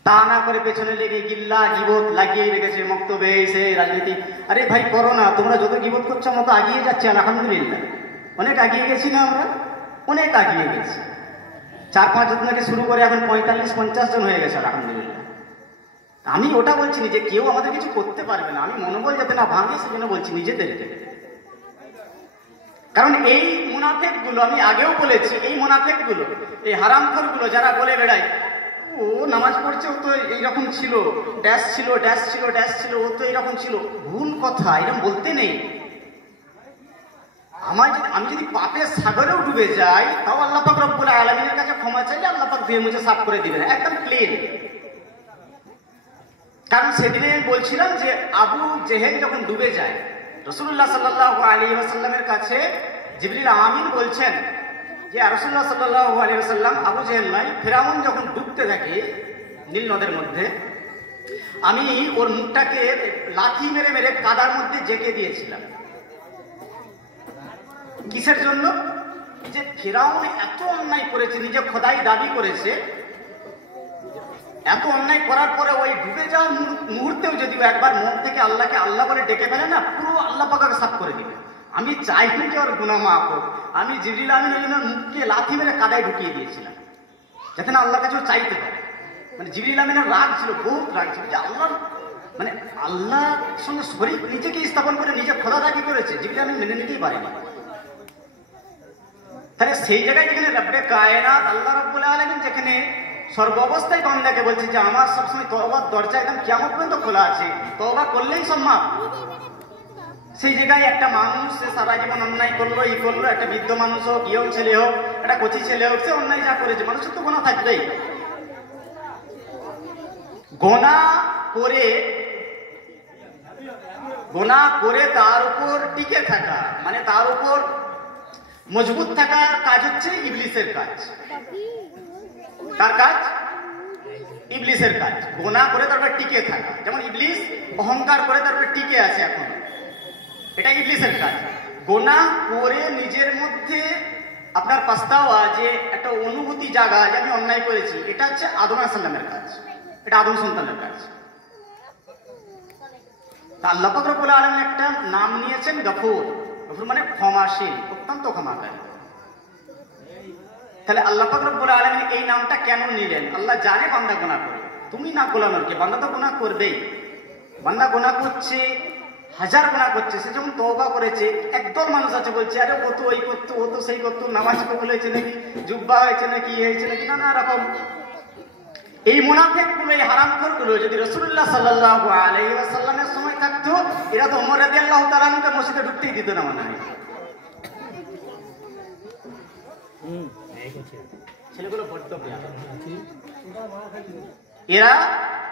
তা না করে পেছনে লেগে গিল্লা গিবত লাগিয়ে রেখেছে, মক্তবে এসে রাজনীতি। আরে ভাই করো না, তোমরা যত গিবত করছো আমরা তো আগিয়ে যাচ্ছি, আলহামদুলিল্লাহ অনেক আগিয়ে গেছি না, আমরা অনেক আগিয়ে গেছি। 4-5 জন থেকে শুরু করে এখন 45-50 জন হয়ে গেছে, আলহামদুলিল্লাহ। আমি ওটা বলছি না যে কেউ আমাদের কিছু করতে পারবে না, আমি মনোবল যাতে না ভাঙে সেজন্য বলছি নিজেদেরকে। কারণ এই মুনাফেক গুলো, আমি আগেও বলেছি, এই মুনাফেক গুলো, এই হারামখোর গুলো যারা বলে বেড়ায় ও নামাজ পড়ছে, ও তো এইরকম ছিল, ড্যাশ ছিল, ড্যাশ ছিল, ড্যাশ ছিল, ও তো এইরকম ছিল, ভুল কথা, এরকম বলতে নেই। আমি যদি পাপের সাগরেও ডুবে যাই তাও আল্লাহ পাক রব্বুল আলামিনের কাছে ক্ষমা চাইলে আল্লাহ পাক ধুয়ে মুছে সাফ করে দিবেন, একদম ক্লিন। কারণ সেদিনে বলছিলাম যে আবু জেহেল যখন ডুবে যায়, রাসূলুল্লাহ সাল্লাল্লাহু আলাইহি ওয়াসাল্লামের কাছে জিবরিল আমিন বলছেন যে রাসূলুল্লাহ সাল্লাল্লাহু আলাইহি ওয়াসাল্লাম, আবু জেহেল নয়, ফিরাউন যখন ডুবতে থাকে নীল নদের মধ্যে, আমি ওর মুখটাকে লাথি মেরে মেরে কাদার মধ্যে জেঁকে দিয়েছিলাম। কিসের জন্য? যে ফিরাউন এত অন্যায় করেছে, নিজে খোদাই দাবি করেছে, এত অন্যায় করার পরে ওই ডুবে যাওয়ার মুহূর্তেও যদি একবার মন থেকে আল্লাহকে আল্লাহ বলে ডেকে ফেলে না, পুরো আল্লাহ পাককে সাফ করে দিবে। আমি চাইনি যে ওর গুনাহ মাফ হোক, আমি জিবরিল আমিনের মুখকে লাথি মেরে কাদায় ঢুকিয়ে দিয়েছিলাম, যাতে না আল্লাহর কাছে চাইতে পারে। মানে জিবরিল আমিনের রাগ ছিল, বহুত রাগ ছিল যে আল্লাহর, মানে আল্লাহর সঙ্গে শরীক নিজেকে স্থাপন করে নিজে খোদা দাবি করেছে, জিবরিল আমিন মেনে নিতেই পারেনি। তাহলে সেই জায়গায় যেখানে রব্বে কায়নাত আল্লাহ রাব্বুল আলামিন যেখানে সর্ব অবস্থায় বান্দাকে বলছে যে আমার সবসময় তওবার দরজা একদম কিয়ামত পর্যন্ত খোলা আছে, তওবা করলেই সম্মান, সেই জায়গায় একটা মানুষ সে সারা জীবন অন্যায় করলো, ই করলো, একটা বৃদ্ধ মানুষ হোক, ইয়ং ছেলে হোক, একটা কচি ছেলে হোক, সে অন্যায় যা করেছে, মানুষের তো গুনাহ থাকবেই। গুনাহ করে তার উপর টিকে থাকা, মানে তার উপর মজবুত থাকার কাজ হচ্ছে ইবলিসের কাজ। কার কাজ? ইবলিসের কাজ। গুনাহ করে তারপর টিকে থাকা, যেমন ইবলিস অহংকার করে তারপর টিকে আছে এখন, এটা ইবলিসের কাজ। গুনাহ করে নিজের মধ্যে আপনার পাস্তাওয়া, যে একটা অনুভূতি জাগা যে আমি অন্যায় করেছি, এটা হচ্ছে আদম আলাইহিস সালামের কাজ, এটা আদম সন্তানের কাজ। আল্লাহ পাক রব্বুল আলামিন একটা নাম নিয়েছেন গফুর, গফুর মানে ক্ষমাশীল, অত্যন্ত ক্ষমাকারী। তাহলে আল্লাহ পাক রব্বুল আলামিন এই নামটা কেন নিলেন? আল্লাহ জানে বান্দা গুনাহ করে, তুমি না গোলামের কে, বান্দা তো গুনাহ করবেই, বান্দা গুনাহ করছে, হাজার গুনাহ করছে। সে যখন তওবা করেছে, একদল মানুষ আছে বলছে আরে ও তো এই করতো, ও তো সেই করতো, নামাজ কবুল হয়েছে নাকি, জুব্বা হয়েছে নাকি, হয়েছে নাকি, নানা রকম। এই মুনাফিকগুলো, এই হারামখোরগুলো যদি রাসূলুল্লাহ সাল্লাল্লাহু আলাইহি ওয়াসাল্লামের সময় থাকতো, এরা তো ওমর রাদিয়াল্লাহু তাআলা আনহুকে মসজিদে ঢুকতেই দিত না মনে হয়। ছেলেগুলো বড্ড বেয়াদব। এরা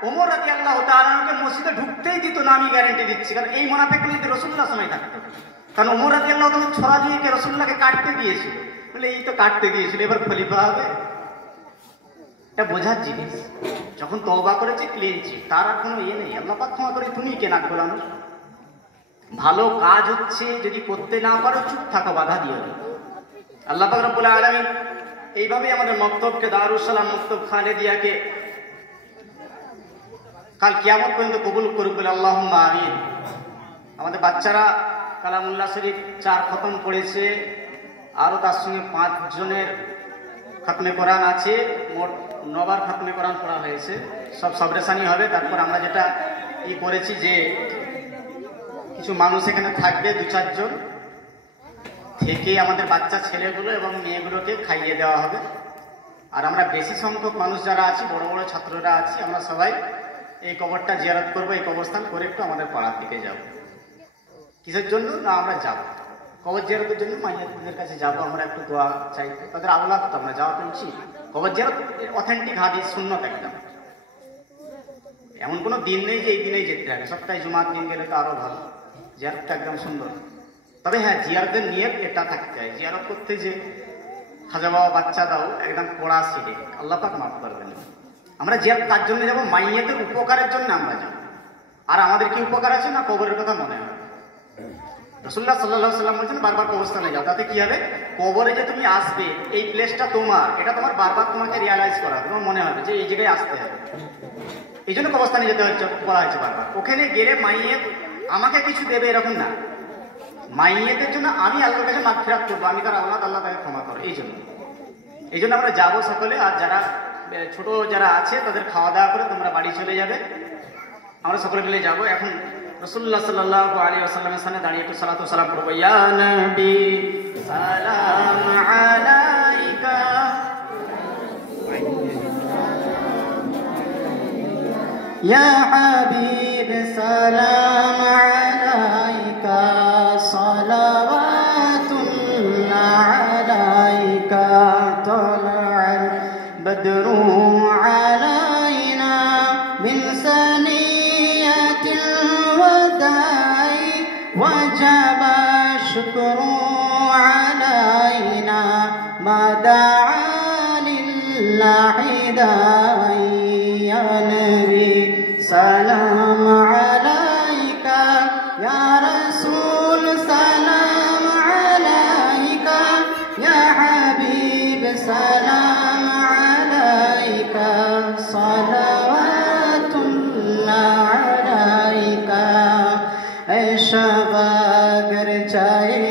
ওমর রাদিয়াল্লাহু তাআলা আনহুকে মসজিদে ঢুকতেই দিত না, আমি গ্যারান্টি দিচ্ছি। কারণ এই মুনাফিকগুলো যদি রাসূলুল্লাহর সময় থাকতো, কারণ ওমর রাদিয়াল্লাহু তাআলা ছড়া দিয়ে রাসূলুল্লাহকে কাটতে দিয়েছিল, বলে এই তো কাটতে দিয়েছিল, এবার খলিফা হবে। এটা বোঝার জিনিস। যখন তওবা করেছে ক্লিনছি, তার আর কোনো ইয়ে নেই। আল্লাহ পাক ক্ষমা করে, তুমি কে নাক গলানো? ভালো কাজ হচ্ছে, যদি করতে না পারো চুপ থাকো, বাধা দিও না। আল্লাহ পাক রব্বুল আলামিন এইভাবেই আমাদের মক্তবকে, দারুস সালাম মক্তব খালেদিয়াকে কাল কিয়ামত পর্যন্ত কবুল করুক বলে আল্লাহুম্মা আমিন। আমাদের বাচ্চারা কালামুল্লাহ শরীফ 4 খতম পড়েছে, আরও তার সঙ্গে 5 জনের খতমে কোরআন আছে, মোট 9 বার খতমে কোরআন পড়া হয়েছে। সব সবরেশানি হবে। তারপর আমরা যেটা করেছি যে কিছু মানুষ এখানে থাকবে, 2-4 জন থেকে আমাদের বাচ্চা ছেলেগুলো এবং মেয়েগুলোকে খাইয়ে দেওয়া হবে। আর আমরা বেশি সংখ্যক মানুষ যারা আছি, বড় বড় ছাত্ররা আছি, আমরা সবাই এই কবরটা জিয়ারত করবো। এই কবরস্থান করে একটু আমাদের পাড়ার দিকে যাব। কিসের জন্য না, আমরা যাব কবর জিয়ারতের জন্য, মাইয়াদের কাছে যাব, আমরা একটু দোয়া চাই, তাদের আওলাদ তো আমরা যাওয়া তো উচিত। কবর জিয়ারত অথেন্টিক হাদিস, সুন্নত একদম। এমন কোনো দিন নেই যে এই দিনেই যেতে হবে, সপ্তাহে জুমার দিন গেলে তো আরো ভালো। জিয়ারতটা একদম সুন্দর। তবে হ্যাঁ, জিয়ারতের নিয়ত এটা থাকতে হয়। জিয়ারত করতে যে খাজা বাবা বাচ্চা দাও একদম পড়া শিখে, আল্লাহ পাক মাফ করবেন। আমরা জিয়ারত তার জন্য যাবো, মাইয়াতের উপকারের জন্য আমরা যাব। আর আমাদের কি উপকার আছে না, কবরের কথা মনে হয়। রাসূলুল্লাহ সাল্লাল্লাহু আলাইহি ওয়াসাল্লাম বলেছেন বারবার কবরস্থানে যাও, তাতে কি হবে? কবরে যে তুমি আসবে, এই প্লেসটা তোমার, এটা তোমার বারবার তোমাকে রিয়ালাইজ করা, তোমার মনে হবে যে এই জায়গায় আসতে হবে। এই জন্য কবরস্থানে যেতে হচ্ছে, বলা হয়েছে বারবার। ওখানে গেলে মাইয়াত আমাকে কিছু দেবে এরকম না, মাইয়াতের জন্য আমি আল্লাহর কাছে মাগফিরাত করবো, আমি তার আওলাদ, আল্লাহ তাকে ক্ষমা করো। এই জন্য আমরা যাবো সকলে। আর যারা ছোট যারা আছে তাদের খাওয়া দাওয়া করে তোমরা বাড়ি চলে যাবে, আমরা সকলে মিলে যাবো। এখন রাসূলুল্লাহ সাল্লাল্লাহু আলাইহি ওয়াসাল্লামের সামনে দাঁড়িয়ে একটু সালাতু সালাম করবো। ইয়া নবী সালাম আলাইকা, ইয়া হাবিব সালাম আলাইকা, সালাওয়াতুল্লাহ আলাইকা, তালা'আল বদরু আলাইনা মিন সানিয়াতিল ওয়াদাই, ওয়াজাবা শুকরু আলাইনা মা দা'a লিল্লাহি দাই। ইয়া নবী সালাম আলাইকা, ইয়া রাসূল সালাম আলাইকা, ইয়া হাবিব সালাম আলাইকা, সালাওয়াতুল্লাহ আলাইকা। ऐ शबागर चाहे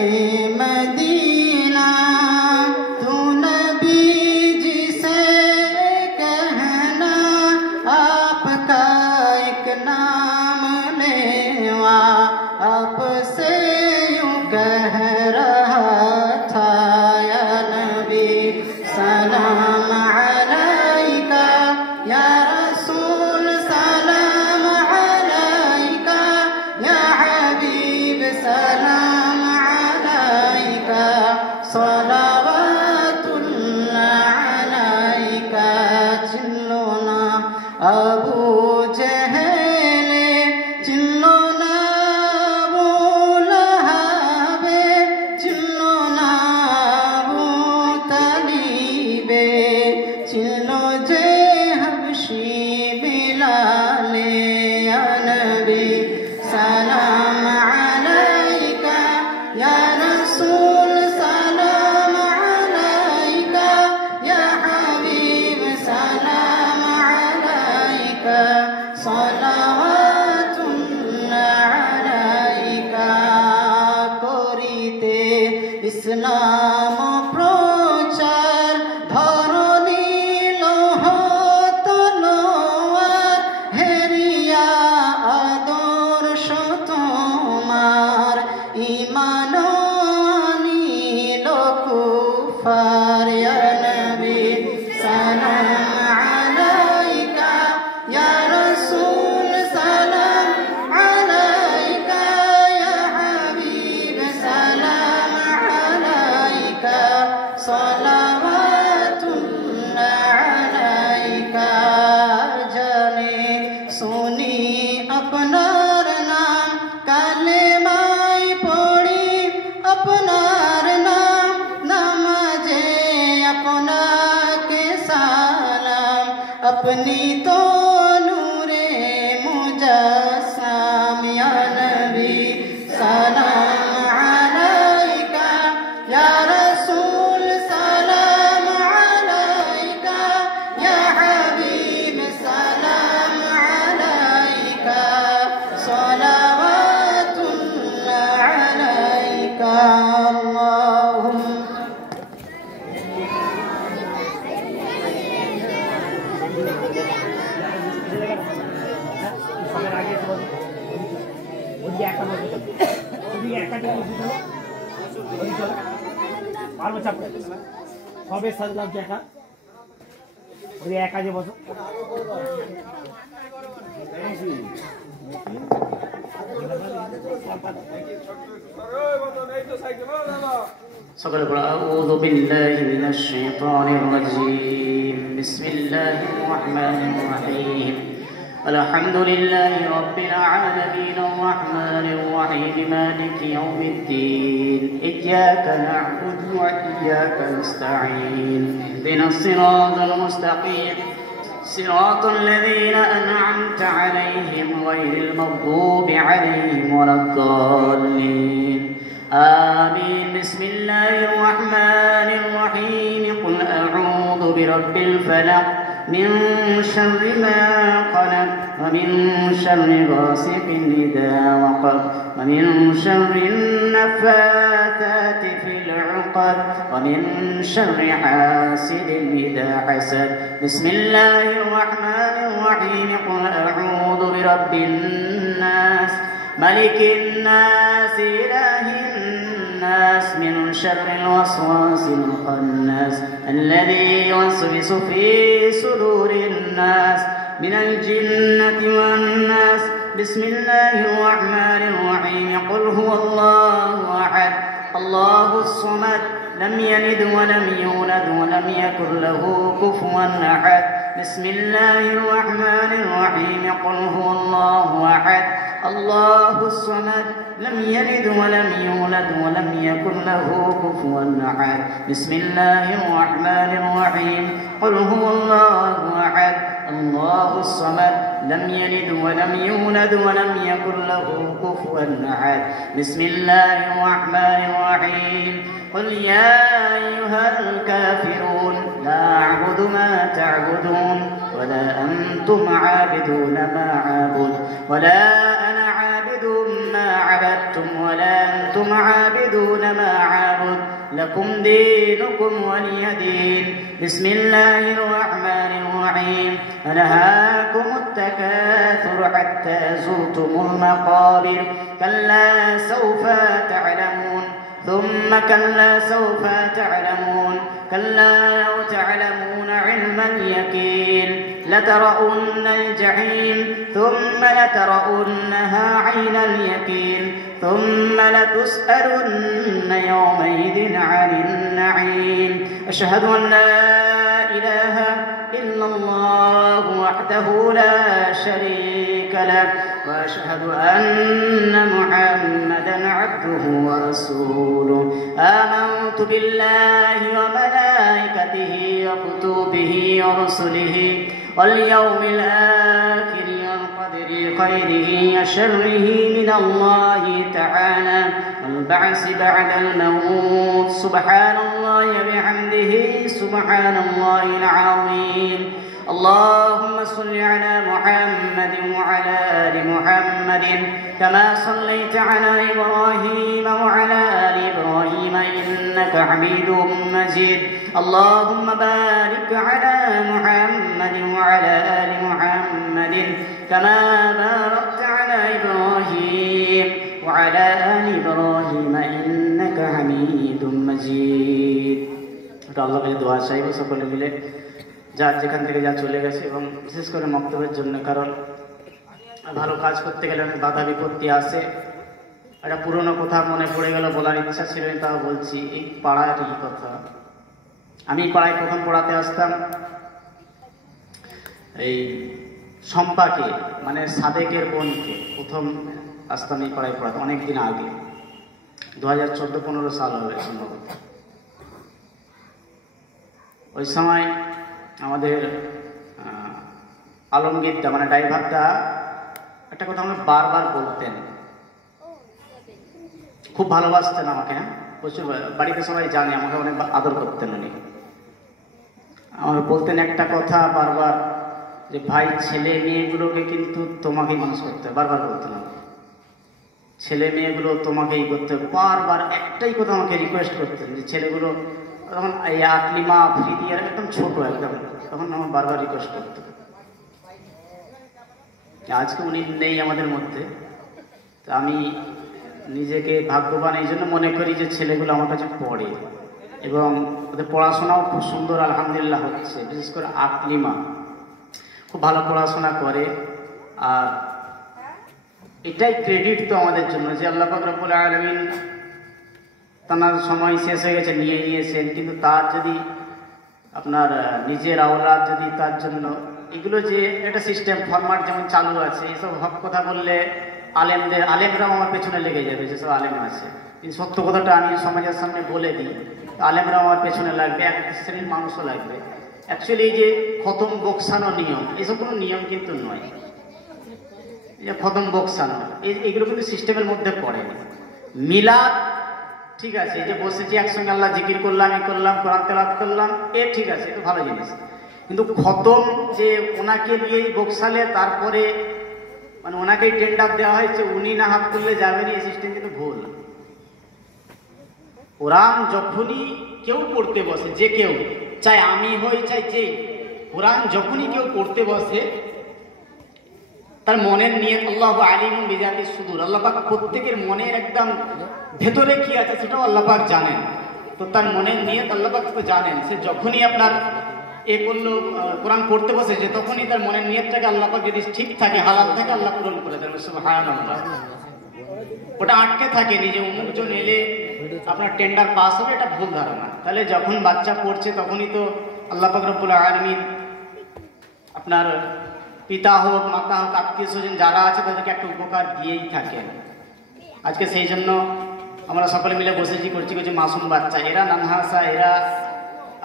मदीना, तू नबी जिसे कहना, आपका एक नाम लेवा, आपसे यूं कह रहा था। या नबी सलाम अलैका, या रसूल सलाम अलैका, या हबीब सलाम अलैका, सलावतुल्लाह अलैका। चिल्लो ना अबू जहले, चिल्लो ना अबू लहाबे, चिल्लो ना अबू तलीबे, चिल्लो जे हबशी बिलाले। या नबी सलाम अलैका, या रसूल सलाम अलैका, या हबीब सलाम अलैका, सलावतुल्लाह अलैका। करिते इस्लाम प्रचार, धरणी लोह तलोয়ার, হেরিয়া আদর্শ তোমার, ঈমান আনিল কুফার। ইয়া নবী সালাম আলাইকা, ইয়া রাসূল সালাম আলাইকা, ইয়া হাবিব সালাম আলাইকা, সালাওয়াতুল্লাহ আলাইকা। अपनी तो नूरे मुजस्सम या नबी सलाम अलैका या रसूल सलाम अलैका या हबीब सलाम अलैका सलावतुल्लाह अलैका अल्लाहुम्मा সবে সাজলাম দেখা ওই এক কাজে বসো সকলে বলো আউযু বিল্লাহি মিনাশ শাইতানির রাজীম বিসমিল্লাহির রহমানির রহিম আলহামদুলিল্লাহি রাব্বিল আলামিন আর-রাহমানির রহিম মালিকি ইয়াউমিদ্দিন ইয়্যাকা না'বুদু ওয়া ইয়্যাকা নাস্তাঈন ইহদিনাস সিরাতাল মুস্তাকিম صراط الذين أنعمت عليهم غير المغضوب عليهم ولا الضالين آمين بسم الله الرحمن الرحيم قل أعوذ برب الفلق من شر ما خلق ومن شر غاسق إذا وقب ومن شر النفاثات في العقد ومن شر حاسد إذا حسد بسم الله الرحمن الرحيم قل أعوذ برب الناس ملك الناس إله الناس من شر الوسواس الخناس الذي يوسوس في صدور الناس من الجنة والناس بسم الله الرحمن الرحيم قل هو الله أحد الله الصمد لم يلد ولم يولد ولم يكن له كفوا أحد بسم الله الرحمن الرحيم قل هو الله أحد الله الصمد لم يلد ولم يولد ولم يكن له كفوا أحد بسم الله الرحمن الرحيم قل هو الله أحد الله الصمد لم يلد ولم يولد ولم يكن له كفوا أحد بسم الله الرحمن الرحيم قل يا أيها الكافرون لا أعبد ما تعبدون ولا أنتم عابدون ما أعبد ولا أنا عابد ما عبدتم ولا أنتم عابدون ما أعبد لكم دينكم ولي دين بسم الله الرحمن الرحيم أنهاكم التكاثر حتى زرتم المقابر كلا سوف تعلمون ثم كلا سوف تعلمون كلا لو تعلمون علم اليقين لترؤن الجحيم ثم لترؤنها عين اليقين ثم لتسألن يومئذ عن النعيم أشهد أن لا إله إلا الله وحده لا شريك له وأشهد أن محمدا عبده ورسوله آمنت بالله وملائكته وكتبه ورسله واليوم الآخر والقدر خيره وشره من الله تعالى والبعث بعد الموت سبحان الله وبحمده سبحان الله العظيم اللهم صل على محمد وعلى آل محمد كما صليت على إبراهيم وعلى آل إبراهيم إنك حميد مجيد اللهم بارك على محمد وعلى آل محمد كما باركت على إبراهيم وعلى آل إبراهيم إنك حميد مجيد الله के दुआ चाहिए সকলে মিলে যার যেখান থেকে যা চলে গেছে এবং বিশেষ করে মক্তবের জন্য কারণ ভালো কাজ করতে গেলে অনেক বাধা বিপত্তি আসে একটা পুরনো কথা মনে পড়ে গেল বলার ইচ্ছা ছিল তা বলছি এই পাড়ারই কথা আমি পাড়ায় প্রথম পড়াতে আসতাম এই সম্পাকে মানে সাদেকের বোনকে প্রথম আসতাম এই পাড়ায় পড়াতে অনেক দিন আগে 2014-15 সাল হবে সম্ভবত ওই সময় আমাদের আলমগীরদা মানে ড্রাইভারটা একটা কথা আমাকে বারবার বলতেন, খুব ভালোবাসতেন আমাকে, হ্যাঁ প্রচুর, বাড়িতে সবাই জানে আমাকে অনেক আদর করতেন উনি। আমাকে বলতেন একটা কথা বারবার, যে ভাই ছেলে মেয়েগুলোকে কিন্তু তোমাকেই মানুষ করতে হবে, বারবার বলতেন আমাকে, ছেলে মেয়েগুলো তোমাকেই করতে হবে, বারবার একটাই কথা আমাকে রিকোয়েস্ট করতেন যে ছেলেগুলো, তখন এই আকলিমা ফ্রিদি আর একদম ছোট একদম, তখন আমার বারবার রিকোয়েস্ট করতেন। আজকে উনি নেই আমাদের মধ্যে, তা আমি নিজেকে ভাগ্যবান এই জন্য মনে করি যে ছেলেগুলো আমার কাছে পড়ে এবং ওদের পড়াশোনাও খুব সুন্দর আলহামদুলিল্লাহ হচ্ছে। বিশেষ করে আকলিমা খুব ভালো পড়াশোনা করে, আর এটাই ক্রেডিট তো আমাদের জন্য যে আল্লাহ পাক রব্বুল আলামিন তার সময় শেষ হয়ে গেছে নিয়ে নিয়েছেন, কিন্তু তার যদি আপনার নিজের আওলাদ যদি তার জন্য এগুলো যে একটা সিস্টেম ফরম্যাট যেমন চালু আছে, এসব হক কথা বললে আলেমরাও আমার পেছনে লেগে যাবে, যেসব আলেম আছে। কিন্তু সত্য কথাটা আমি সমাজের সামনে বলে দিই, আলেমরাও আমার পেছনে লাগবে, এক শ্রেণীর মানুষও লাগবে। অ্যাকচুয়ালি এই যে খতম বকসানো নিয়ম, এসব কোনো নিয়ম কিন্তু নয়। এই যে খতম বকসানো এইগুলো কিন্তু সিস্টেমের মধ্যে পড়েনি। মিলাদ ঠিক আছে, এই যে বসেছি একসঙ্গে আল্লাহ জিকির করলাম, করলাম কোরআন তেলাওয়াত করলাম, ঠিক আছে, তো ভালো জিনিস। কিন্তু খতম যে ওনাকে নিয়েই বকসালে তারপরে মানে ওনাকেই টেন্ডার দেওয়া হয়েছে, উনি না হাত তুললে যাবেনি, এই সিস্টেম কিন্তু ভুল। কোরআন যখনই কেউ পড়তে বসে, যে কেউ, চাই আমি হই চাই যেই, কোরআন যখনই কেউ পড়তে বসে তার মনের নিয়ত আল্লাহু আলিমুন বিযাতি সুদূর, আল্লাহ পাক প্রত্যেকের মনের একদম ভেতরে কি আছে সেটাও আল্লাহ পাক জানেন। তো তার মনের নিয়ত আল্লাহ পাক তো জানেন। সে যখনই আপনার করলো কোরআন পড়তে বসেছে, তখনই তার মনের নিয়তটাকে আল্লাহ পাক যদি ঠিক থাকে, হালাল থাকে, আল্লাহ পূরণ করে দেন। সুবহানাল্লাহ। ওটা আটকে থাকে নিজে অমুকজন এলে আপনার টেন্ডার পাস হবে, এটা ভুল ধারণা। তাহলে যখন বাচ্চা পড়ছে তখনই তো আল্লাহ পাক রব্বুল আলামিন আপনার পিতা হোক মাতা হোক আত্মীয় স্বজন যারা আছে তাদেরকে একটা উপকার দিয়েই থাকেন। আজকে সেই জন্য আমরা সকলে মিলে বসেছি, করছি কিছু মাসুম বাচ্চা, এরা নানহাসা, এরা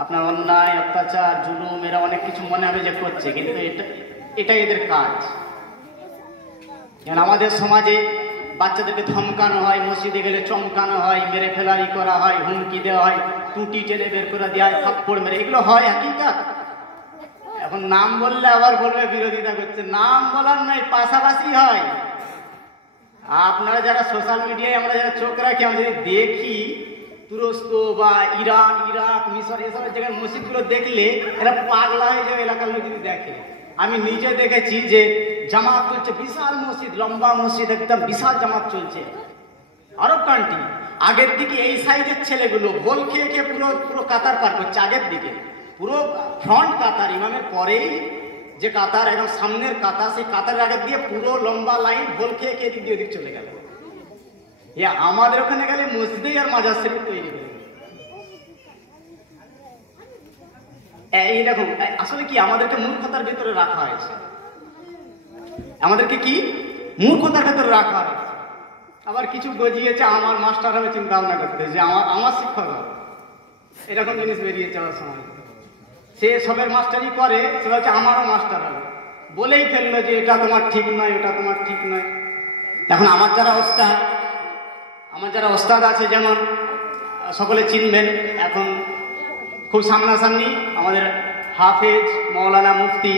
আপনার অন্যায় অত্যাচার জুলুম এরা অনেক কিছু মনে হবে যে করছে, কিন্তু এটাই এদের কাজ। আমাদের সমাজে বাচ্চাদেরকে ধমকানো হয়, মসজিদে গেলে চমকানো হয়, মেরে ফেলারি করা হয়, হুমকি দেওয়া হয়, টুটি টেনে বের করে দেওয়া হয়, থাপ্পড় মেরে, এগুলো হয় হাকিকাত। এখন নাম বললে আবার বলবে বিরোধিতা করছে, নাম বলার নয়, পাশাপাশি হয়। আপনারা যারা সোশ্যাল মিডিয়ায় আমরা যারা চোখ রাখি, আমরা যদি দেখি তুরস্ক বা ইরান, ইরাক, মিশর এসব জায়গায় মসজিদগুলো দেখলে এরা পাগলা হয়ে যাবে এলাকার লোক যদি দেখে। আমি নিজে দেখেছি যে জামাত চলছে, বিশাল মসজিদ, লম্বা মসজিদ, একদম বিশাল জামাত চলছে আরব কান্ট্রি। আগের দিকে এই সাইজের ছেলেগুলো গোল খেয়ে খেয়ে পুরো কাতার পার করছে, আগের দিকে পুরো ফ্রন্ট কাতার, ইমামের পরেই যে কাতার একদম সামনের কাতার, সেই কাতারের আগের দিয়ে পুরো লম্বা লাইন গোল খেয়ে খেয়ে এদিক দিয়ে ওদিক চলে গেল। আমাদের ওখানে গেলে মসজিদেই আর মাজার শরীফ তৈরি করে। এইরকম আসলে কি আমাদেরকে মূর্খতার ভিতরে রাখা হয়েছে, আমাদেরকে কি মূর্খতার ভিতরে রাখা হয়েছে। আবার কিছু গজিয়েছে আমার মাস্টার হবে চিন্তা ভাবনা করতে, যে আমার শিক্ষক হবে, এরকম জিনিস বেরিয়েছে আমার সময়। সে সবের মাস্টারই করে, সে বলছে আমারও মাস্টার হবে, বলেই ফেললো যে এটা তোমার ঠিক নয়, ওটা তোমার ঠিক নয়। এখন আমার যারা ওস্তাদ আছে, যেমন সকলে চিনবেন, এখন খুব সামনাসামনি আমাদের হাফেজ মৌলানা মুফতি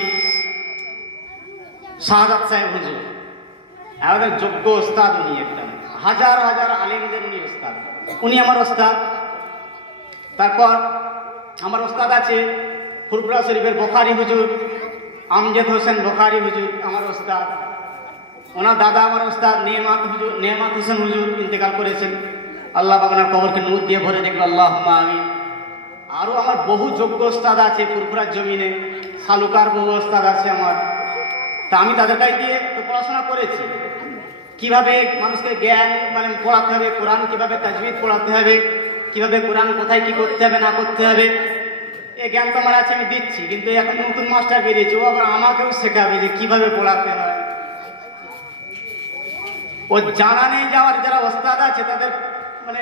শাহাদাত সাহেব হুজুর, আমাদের যোগ্য ওস্তাদ উনি, একদম হাজার হাজার আলেমদের উনি ওস্তাদ, উনি আমার ওস্তাদ। তারপর আমার ওস্তাদ আছে ফুরফুরা শরীফের বুখারী হুজুর, আমজদ হোসেন বুখারী হুজুর আমার ওস্তাদ। ওনার দাদা আমার ওস্তাদ নেয়ামত হোসেন হুজুর ইন্তেকাল করেছেন, আল্লাহ পাক ওনার কবরকে নূর দিয়ে ভরে দেখলো, আল্লাহুম্মা আমিন। আরও আমার বহু যোগ্য ওস্তাদ আছে ফুরফুরার জমিনে, সালুকার বহু ওস্তাদ আছে আমার। তা আমি তাদের কাছে গিয়ে পড়াশোনা করেছি, কিভাবে মানুষকে জ্ঞান মানে পড়াতে হবে, কোরআন কিভাবে তাজবিদ পড়াতে হবে, কিভাবে কোরআন কোথায় কি করতে হবে না করতে হবে, এই জ্ঞান তো আমার আছে, আমি দিচ্ছি। কিন্তু এখন নতুন মাস্টার বেরিয়েছে, ও আবার আমাকেও শেখাবে যে কিভাবে পড়াতে হয়। ও জানা নেই যাওয়ার যারা ওস্তাদ আছে তাদের মানে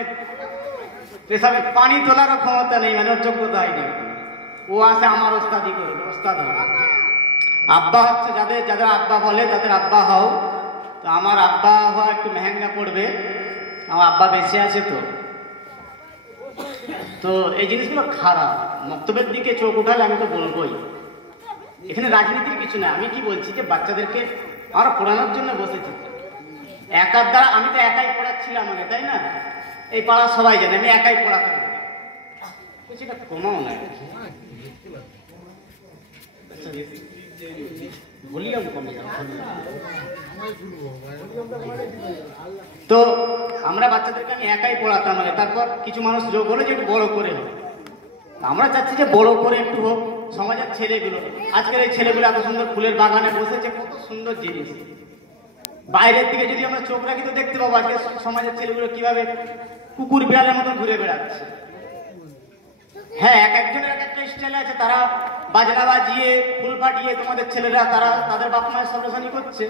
পেশাবে পানি তোলারও ক্ষমতা নেই, মানে ওর যোগ্যতা হয়নি। ও আসে আমার ওস্তাদি করে, ওস্তাদ হবে। আব্বা হচ্ছে যাদের যাদের আব্বা বলে তাদের আব্বা হও। তো আমার আব্বা হওয়া একটু মেহেঙ্গা পড়বে, আমার আব্বা বেঁচে আছে। তো এই জিনিসগুলো খারাপ। বক্তব্যের দিকে চোখ উঠালে আমি তো বলবোই, এখানে রাজনীতির কিছু না। আমি কি বলছি যে বাচ্চাদেরকে আমরা পড়ানোর জন্য বসেছি। একার দ্বারা আমি তো একাই পড়াচ্ছিলাম আগে, তাই না? এই পাড়া সবাই জানে আমি একাই পড়াতাম, সেটা কমাও না। তো আমরা বাচ্চাদেরকে আমি একাই পড়াতাম আগে। তারপর কিছু মানুষ যোগ হলো যে একটু বড় করে হোক। আমরা চাচ্ছি যে বড় করে একটু হোক। সমাজের ছেলেগুলো, আজকের এই ছেলেগুলো এত সুন্দর ফুলের বাগানে বসেছে, কত সুন্দর জিনিস। বাইরের দিকে যদি আমরা চোখ রাখি তো দেখতে পাবো আজকে সমাজের ছেলেগুলো কিভাবে কুকুর বিড়ালের মতন ঘুরে বেড়াচ্ছে। হ্যাঁ, এক একজনের এক একটা স্টাইল আছে। তারা বাজনা বাজিয়ে ফুল ফাটিয়ে তোমাদের ছেলেরা তারা তাদের বাপ মায়ের সর্বসানি করছে।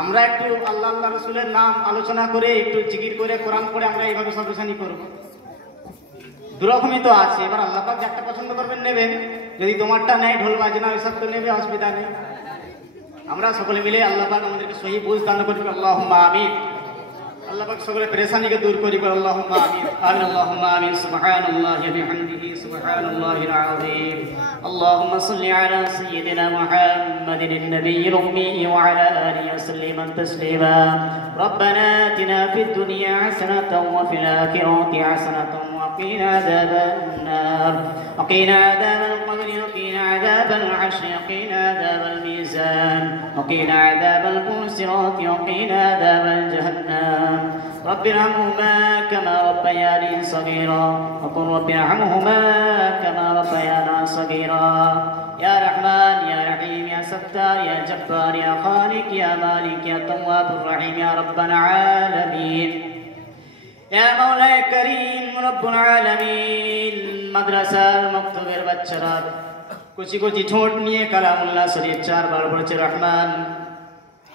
আমরা একটু আল্লাহ আল্লাহ রসুলের নাম আলোচনা করে একটু জিকির করে কোরআন করে আমরা এইভাবে সর্বসানি করবো। দুরকমই তো আছে। এবার আল্লাহ পাক একটা পছন্দ করবেন নেবেন, যদি তোমারটা নেয় ঢোল বাজনা ওইসব তো নেবে, অসুবিধা নেই। আমরা সকলে মিলে আল্লাহ পাক আমাদেরকে সহি বুঝ দান করবে। আল্লাহুম্মা আমিন। আল্লাহ পাক সকলের পেরেশানিকে দূর করিবে। আল্লাহুম্মা আমিন। আমিন আল্লাহুম্মা আমিন। সুবহানাল্লাহি ওয়া বিহামদিহি সুবহানাল্লাহিল আযীম। আল্লাহুম্মা সাল্লি আলা সাইয়্যিদিনা মুহাম্মাদিন নাবিয়্যিল উম্মি ওয়া আলা আলিহি ওয়া সাল্লিম তাসলিমা। রব্বানা আতিনা ফিদ দুনিয়া হাসানাতাও ওয়া ফিল আখিরাতি হাসানাতাও ওয়া কিনা আযাবান নার। وقنا عذاب القبر وقنا عذاب الحشر وقنا عذاب الميزان وقنا عذاب الصراط وقنا عذاب جهنم. رب ارحمهما كما ربياني صغيرا وقل رب ارحمهما كما ربيانا صغيرا. يا رحمن يا رحيم يا ستار يا جبار يا خالق يا مالك يا تواب الرحيم يا رب العالمين. يا مولاي كريم رب العالمين. মাদ্রাসার মক্তবের বাচ্চারা কুচি কুচি ঠোঁট নিয়ে কালামুল্লাহ শরীফ 4 বার পড়েছে রহমান,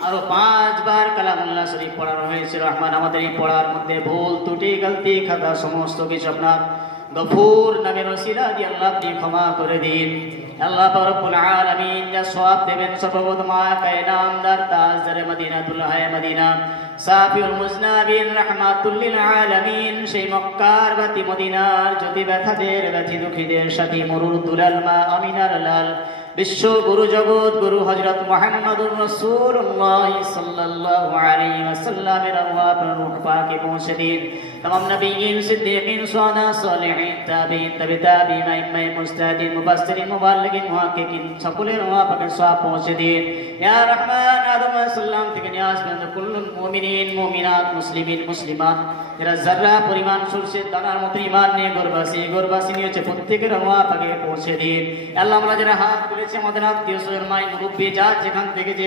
আরো 5 বার কালামুল্লাহ শরীফ পড়ানো হয়েছে রহমান। আমাদের এই পড়ার মধ্যে ভুল ত্রুটি গলতি খাতা সমস্ত কিছু আপনার গফুর নামের ওসিলা দিয়ে আল্লাহ আপনি ক্ষমা করে দিন। আল্লাহ রব্বুল আলামিন যা সওয়াব দেবেন সর্বপ্রথম মা কায়নামদার তাজদারে মদিনা দুলহায়ে মদিনা সাফিউল মুজনাবিন রাহমাতুল লিল আলামিন সেই মক্কার বাতি মদিনার জ্যোতি ব্যথাদের ব্যথি দুঃখীদের সাথী মরুর দুলাল মা আমিনার লাল বিশ্ব গুরু জগৎ গুরু হযরত মুহাম্মদুর রাসূলুল্লাহ সাল্লাল্লাহু আলাইহি ওয়াসাল্লামের আরওয়াহ রূহ পাকে পৌঁছে দিন। तमाम नबीयीन सिद्दीकीन शुहदा सालिहीन ताबीन तबे ताबीन इमाम मुजतहिदीन मुफस्सिरीन मुबल्लिगीन मुहक्किकीन সকলের রওয়া পাকে সওয়াব পৌঁছে দিন। ইয়া রহমান আদম সাল্লাম থেকে নিয়াজ পর্যন্ত কুল্লুল মুমিনিন মুমিনাত মুসলিমিন মুসলিমাত যারা যারা পরিমাণ সূর্যের দানার মতো ঈমান নিয়ে গর্বাসী নিয়েছে প্রত্যেকের রওয়া পাকে পৌঁছে দিন। আল্লাহ আমরা যারা হাত তুলেছে আমাদের আত্মীয় স্বজন মাই মুরব্বি যা যেখান থেকে যে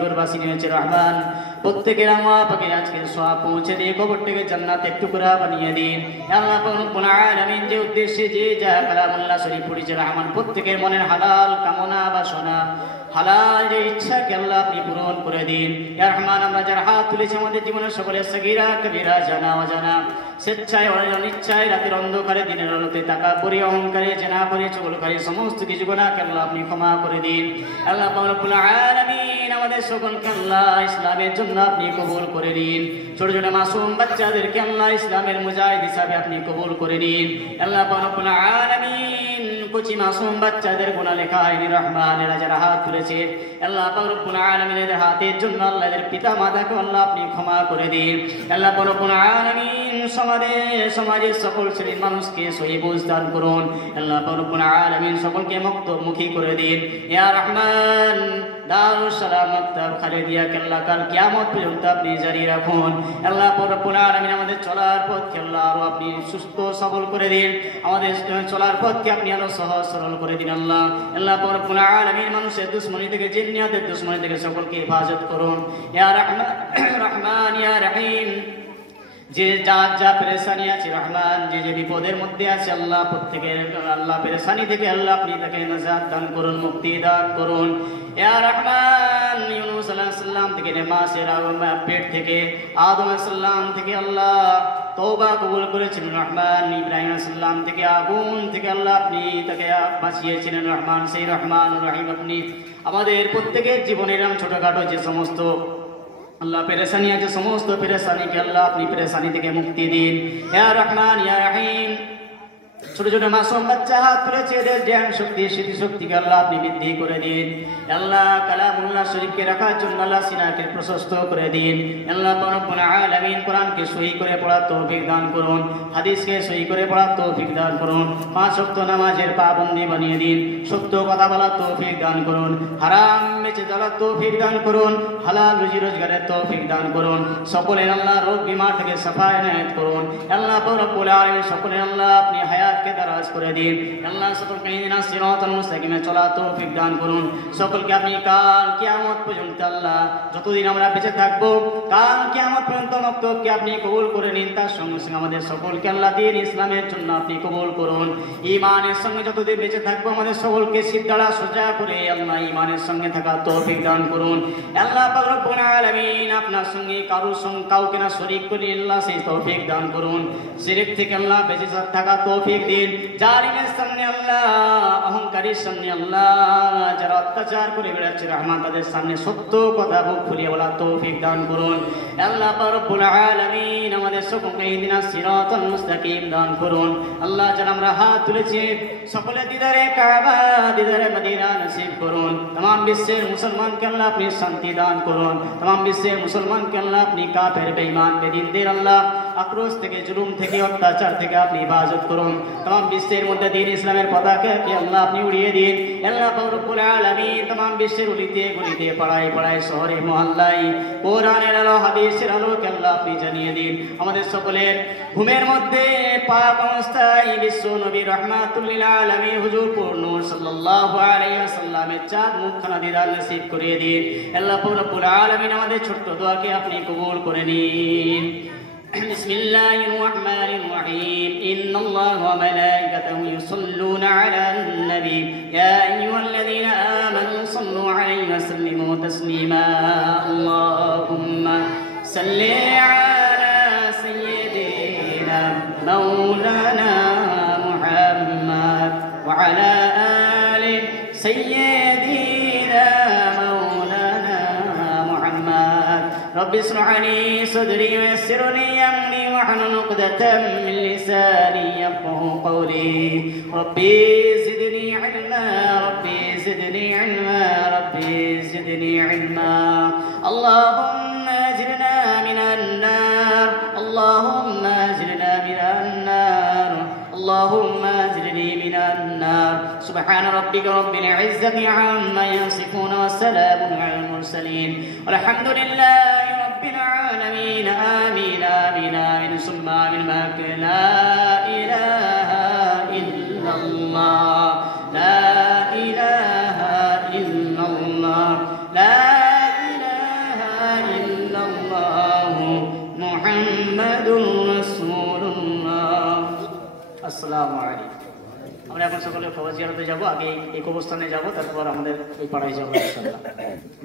গর্বাসী নিয়েছে রহমান প্রত্যেকের রওয়া পাকে আজকের সওয়াব পৌঁছে দিয়ে কবরটাকে জান্নাতের টুকরা বানিয়ে দিন। আল্লাহ রব্বুল আলামিন যে উদ্দেশ্যে যে যা কালামুল্লাহ শরীফ পড়েছে রহমান প্রত্যেকের মনের হালাল কামনা বাসনা হালাল যে ইচ্ছাকে আল্লাহ আপনি পূরণ করে দিন। ইয়া রহমান আমরা যারা হাত তুলেছি আমাদের জীবনের সকলের সগীরা কবিরা জানা অজানা স্বেচ্ছায় অনিচ্ছায় রাতের অন্ধকারে দিনের আলোতে তাকাব্বুরি অহংকারে জেনা করে চগলকারী সমস্ত কিছু গুনাহকে আল্লাহ আপনি ক্ষমা করে দিন। আল্লাহ রব্বুল আলামিন আমাদের সকলকে আল্লাহ ইসলামের জন্য আপনি কবুল করে নিন। ছোট ছোট মাসুম বাচ্চাদেরকে আল্লাহ ইসলামের মুজাহিদ হিসাবে আপনি কবুল করে নিন। আল্লাহ রব্বুল আলামিন কুচি মাসুম বাচ্চাদের গুনাহ লেখা হয়নি রহমান এরা যারা হাত তুলেছে আল্লাহ রব্বুল আলামিনের হাতের জন্য আল্লাহ এদের পিতা মাতাকে আল্লাহ আপনি ক্ষমা করে দিন। আল্লাহ রব্বুল আলামিন সমাজের সকল শ্রেণীর মানুষকে সহি বুঝ দান করুন। আল্লাহ রব্বুল আলামিন সকলকে মুক্তমুখী করে দিন। ইয়া রহমান দারুস সালাম মাকতাব খালেদিয়াকে আল্লাহ কাল কিয়ামত পর্যন্ত আপনি জারি রাখুন। আল্লাহ রব্বুল আলামিন আমাদের চলার পথকে আল্লাহ আরো আপনি সুস্থ সবল করে দিন। আমাদের চলার পথকে আপনি আরো সহজ সরল করে দিন। আল্লাহ রব্বুল আলামিন মানুষের দুশমনি থেকে জিন্নাতের দুশমনি থেকে সকলকে হেফাজত করুন। ইয়া রহমান ইয়া রহিম যে যা পেরেশানি আছে রহমান যে বিপদের মধ্যে আছে আল্লাহ প্রত্যেকের আল্লাহ পেরেশানি থেকে আল্লাহ আপনি তাকে নাজাত দান করুন মুক্তি দান করুন। ইয়া রহমান ইউনূস আলাইহিস সালাম থেকে মাছের পেট থেকে আদম আলাইহিস সালাম থেকে আল্লাহ তওবা কবুল করেছিলেন রহমান। ইব্রাহিম আলাইহিস সালাম থেকে আগুন থেকে আল্লাহ আপনি তাকে বাঁচিয়েছিলেন রহমান। সেই রহমান রহিম আপনি আমাদের প্রত্যেকের জীবনের ছোটখাটো যে সমস্ত আল্লাহ পেরেশানি আছে, সমস্ত পেরেশানিকে আল্লাহ আপনি পেরেশানি থেকে মুক্তি দিন। ইয়া রহমান ইয়া রহিম। ছোট ছোট মাসুম বাচ্চা হাত তুলেছে, এদের জ্ঞান শক্তি স্মৃতি শক্তিকে আল্লাহ আপনি বৃদ্ধি করে দিন। আল্লাহ কালামুল্লাহ শরীফকে রাখার জন্য আল্লাহ সিনাকে প্রশস্ত করে দিন। আল্লাহ রব্বুল আলামিন কোরআনকে সহি করে পড়ার তৌফিক দান করুন, হাদিসকে সহি করে পড়ার তৌফিক দান করুন, 5 ওয়াক্ত নামাজের পাবন্দি বানিয়ে দিন, সত্য কথা বলার তৌফিক দান করুন, হারাম বেঁচে চলার তৌফিক দান করুন, হালাল রুজি রোজগারের তৌফিক দান করুন, সকলের আল্লাহ রোগ বিমার থেকে সাফা এনায়েত করুন। আল্লাহ রব্বুল আলামিন সকলের আল্লাহ আপনি হায়াতকে দারাজ করে দিন। আল্লাহ সকলকে ইহদিনা সিরাতাল মুস্তাকিমে চলার তৌফিক দান করুন। সকলকে আপনি কাল কিয়ামত পর্যন্ত আল্লাহ যতদিন আমরা বেঁচে থাকবো, কাল কিয়ামত পর্যন্ত মক্তবকে আপনি কবুল করে নিন। তার সঙ্গে সঙ্গে আমাদের সকলকে আল্লাহ দ্বীন ইসলামের জন্য আপনি কবুল করুন। ঈমানের সঙ্গে যতদিন বেঁচে থাকবো আমাদের সকলকে সিদ্ধাড়া সোজা করে আল্লাহ ঈমানের সঙ্গে থাকার তৌফিক দান করুন। আল্লাহ পাক রব্বুল আলামিন আপনার সঙ্গে কারোর সঙ্গে কাউকে না শরীক করে আল্লাহ সেই তৌফিক দান করুন। শিরক থেকে আল্লাহ বেঁচে থাকার তৌফিক দিন। জালিমের সামনে আল্লাহ, অহংকারীর সামনে আল্লাহ, যারা অত্যাচার করে বেড়াচ্ছে রহমান তাদের সামনে সত্য কথা বুক ফুলিয়ে বলার তৌফিক দান করুন। আল্লাহ পাক রব্বুল আলামিন আমাদের সকলকে ইহদিনা সিরাতাল মুস্তাকিম দান করুন। আল্লাহ যারা আমরা হাত তুলেছি সকলে দিদারে কাবা দিদারে মদিনা নসিব করুন। तमाम বিশ্বের মুসলমানকে আল্লাহ আপনি শান্তি দান করুন। तमाम বিশ্বের মুসলমানকে আল্লাহ আপনি কাফের বেঈমান বেদিনদের আল্লাহ আক্রোশ থেকে জুলুম থেকে অত্যাচার থেকে আপনি হেফাজত করুন। तमाम বিশ্বের মধ্যে দ্বীন ইসলামের পতাকাকে আল্লাহ আপনি উড়িয়ে দিন। আল্লাহ পাক রব্বুল আলামিন तमाम বিশ্বের গলিতে গলিতে পাড়ায় পাড়ায় শহরে মহল্লায় কোরআনের আলো হাদিসের আলোকে আল্লাহ আপনি জানিয়ে দিন। আমাদের সকলের ঘুমের মধ্যে পাক অবস্থায় বিশ্ব নবী রাহমাতুল লিল আলামিন হুজুর নূর সাল্লাল্লাহু আলাইহি ওয়াসাল্লামের চাঁদ মুখখানা দিদার নসিব করিয়ে দিন। আল্লাহ পাক রব্বুল আলামিন আমাদের ছোট্ট দোয়াকে আপনি কবুল করে নিন। بسم الله الرحمن الرحيم إن الله وملائكته يصلون على النبي يا أيها الذين آمنوا صلوا عليه وسلموا تسليما اللهم صل على سيدنا مولانا محمد وعلى آل سيدنا مولانا محمد رب اشرح لي صدري ويسر لي أمري واحلل عقدة من لساني يفقهوا قولي ربي زدني علما ربي زدني علما ربي زدني علما اللهم أجرنا من النار اللهم أجرنا من النار اللهم أجرني من النار سبحان ربك رب العزة عما يصفون وسلام على المرسلين والحمد لله رب العالمين آمين آمين آمين ثم آمين معك لا إله إلا الله لا إله إلا الله لا إله إلا الله محمد رسول الله السلام عليكم আমরা এখন সকলে কবর জিয়ারতে যাব। আগে এই কবরস্থানে যাব, তারপর আমাদের ওই পাড়ায় যাবো ইনশাআল্লাহ।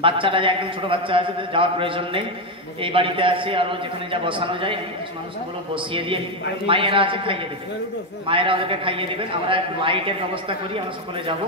বাচ্চাটা যে একদম ছোট বাচ্চা আছে যাওয়ার প্রয়োজন নেই, এই বাড়িতে আছে আরো যেখানে যা বসানো যায় কিছু মানুষগুলো বসিয়ে দিয়ে মায়েরা আছে খাইয়ে দেবেন, মায়েরা ওদেরকে খাইয়ে দিবেন। আমরা লাইটের ব্যবস্থা করি, আমরা সকলে যাব।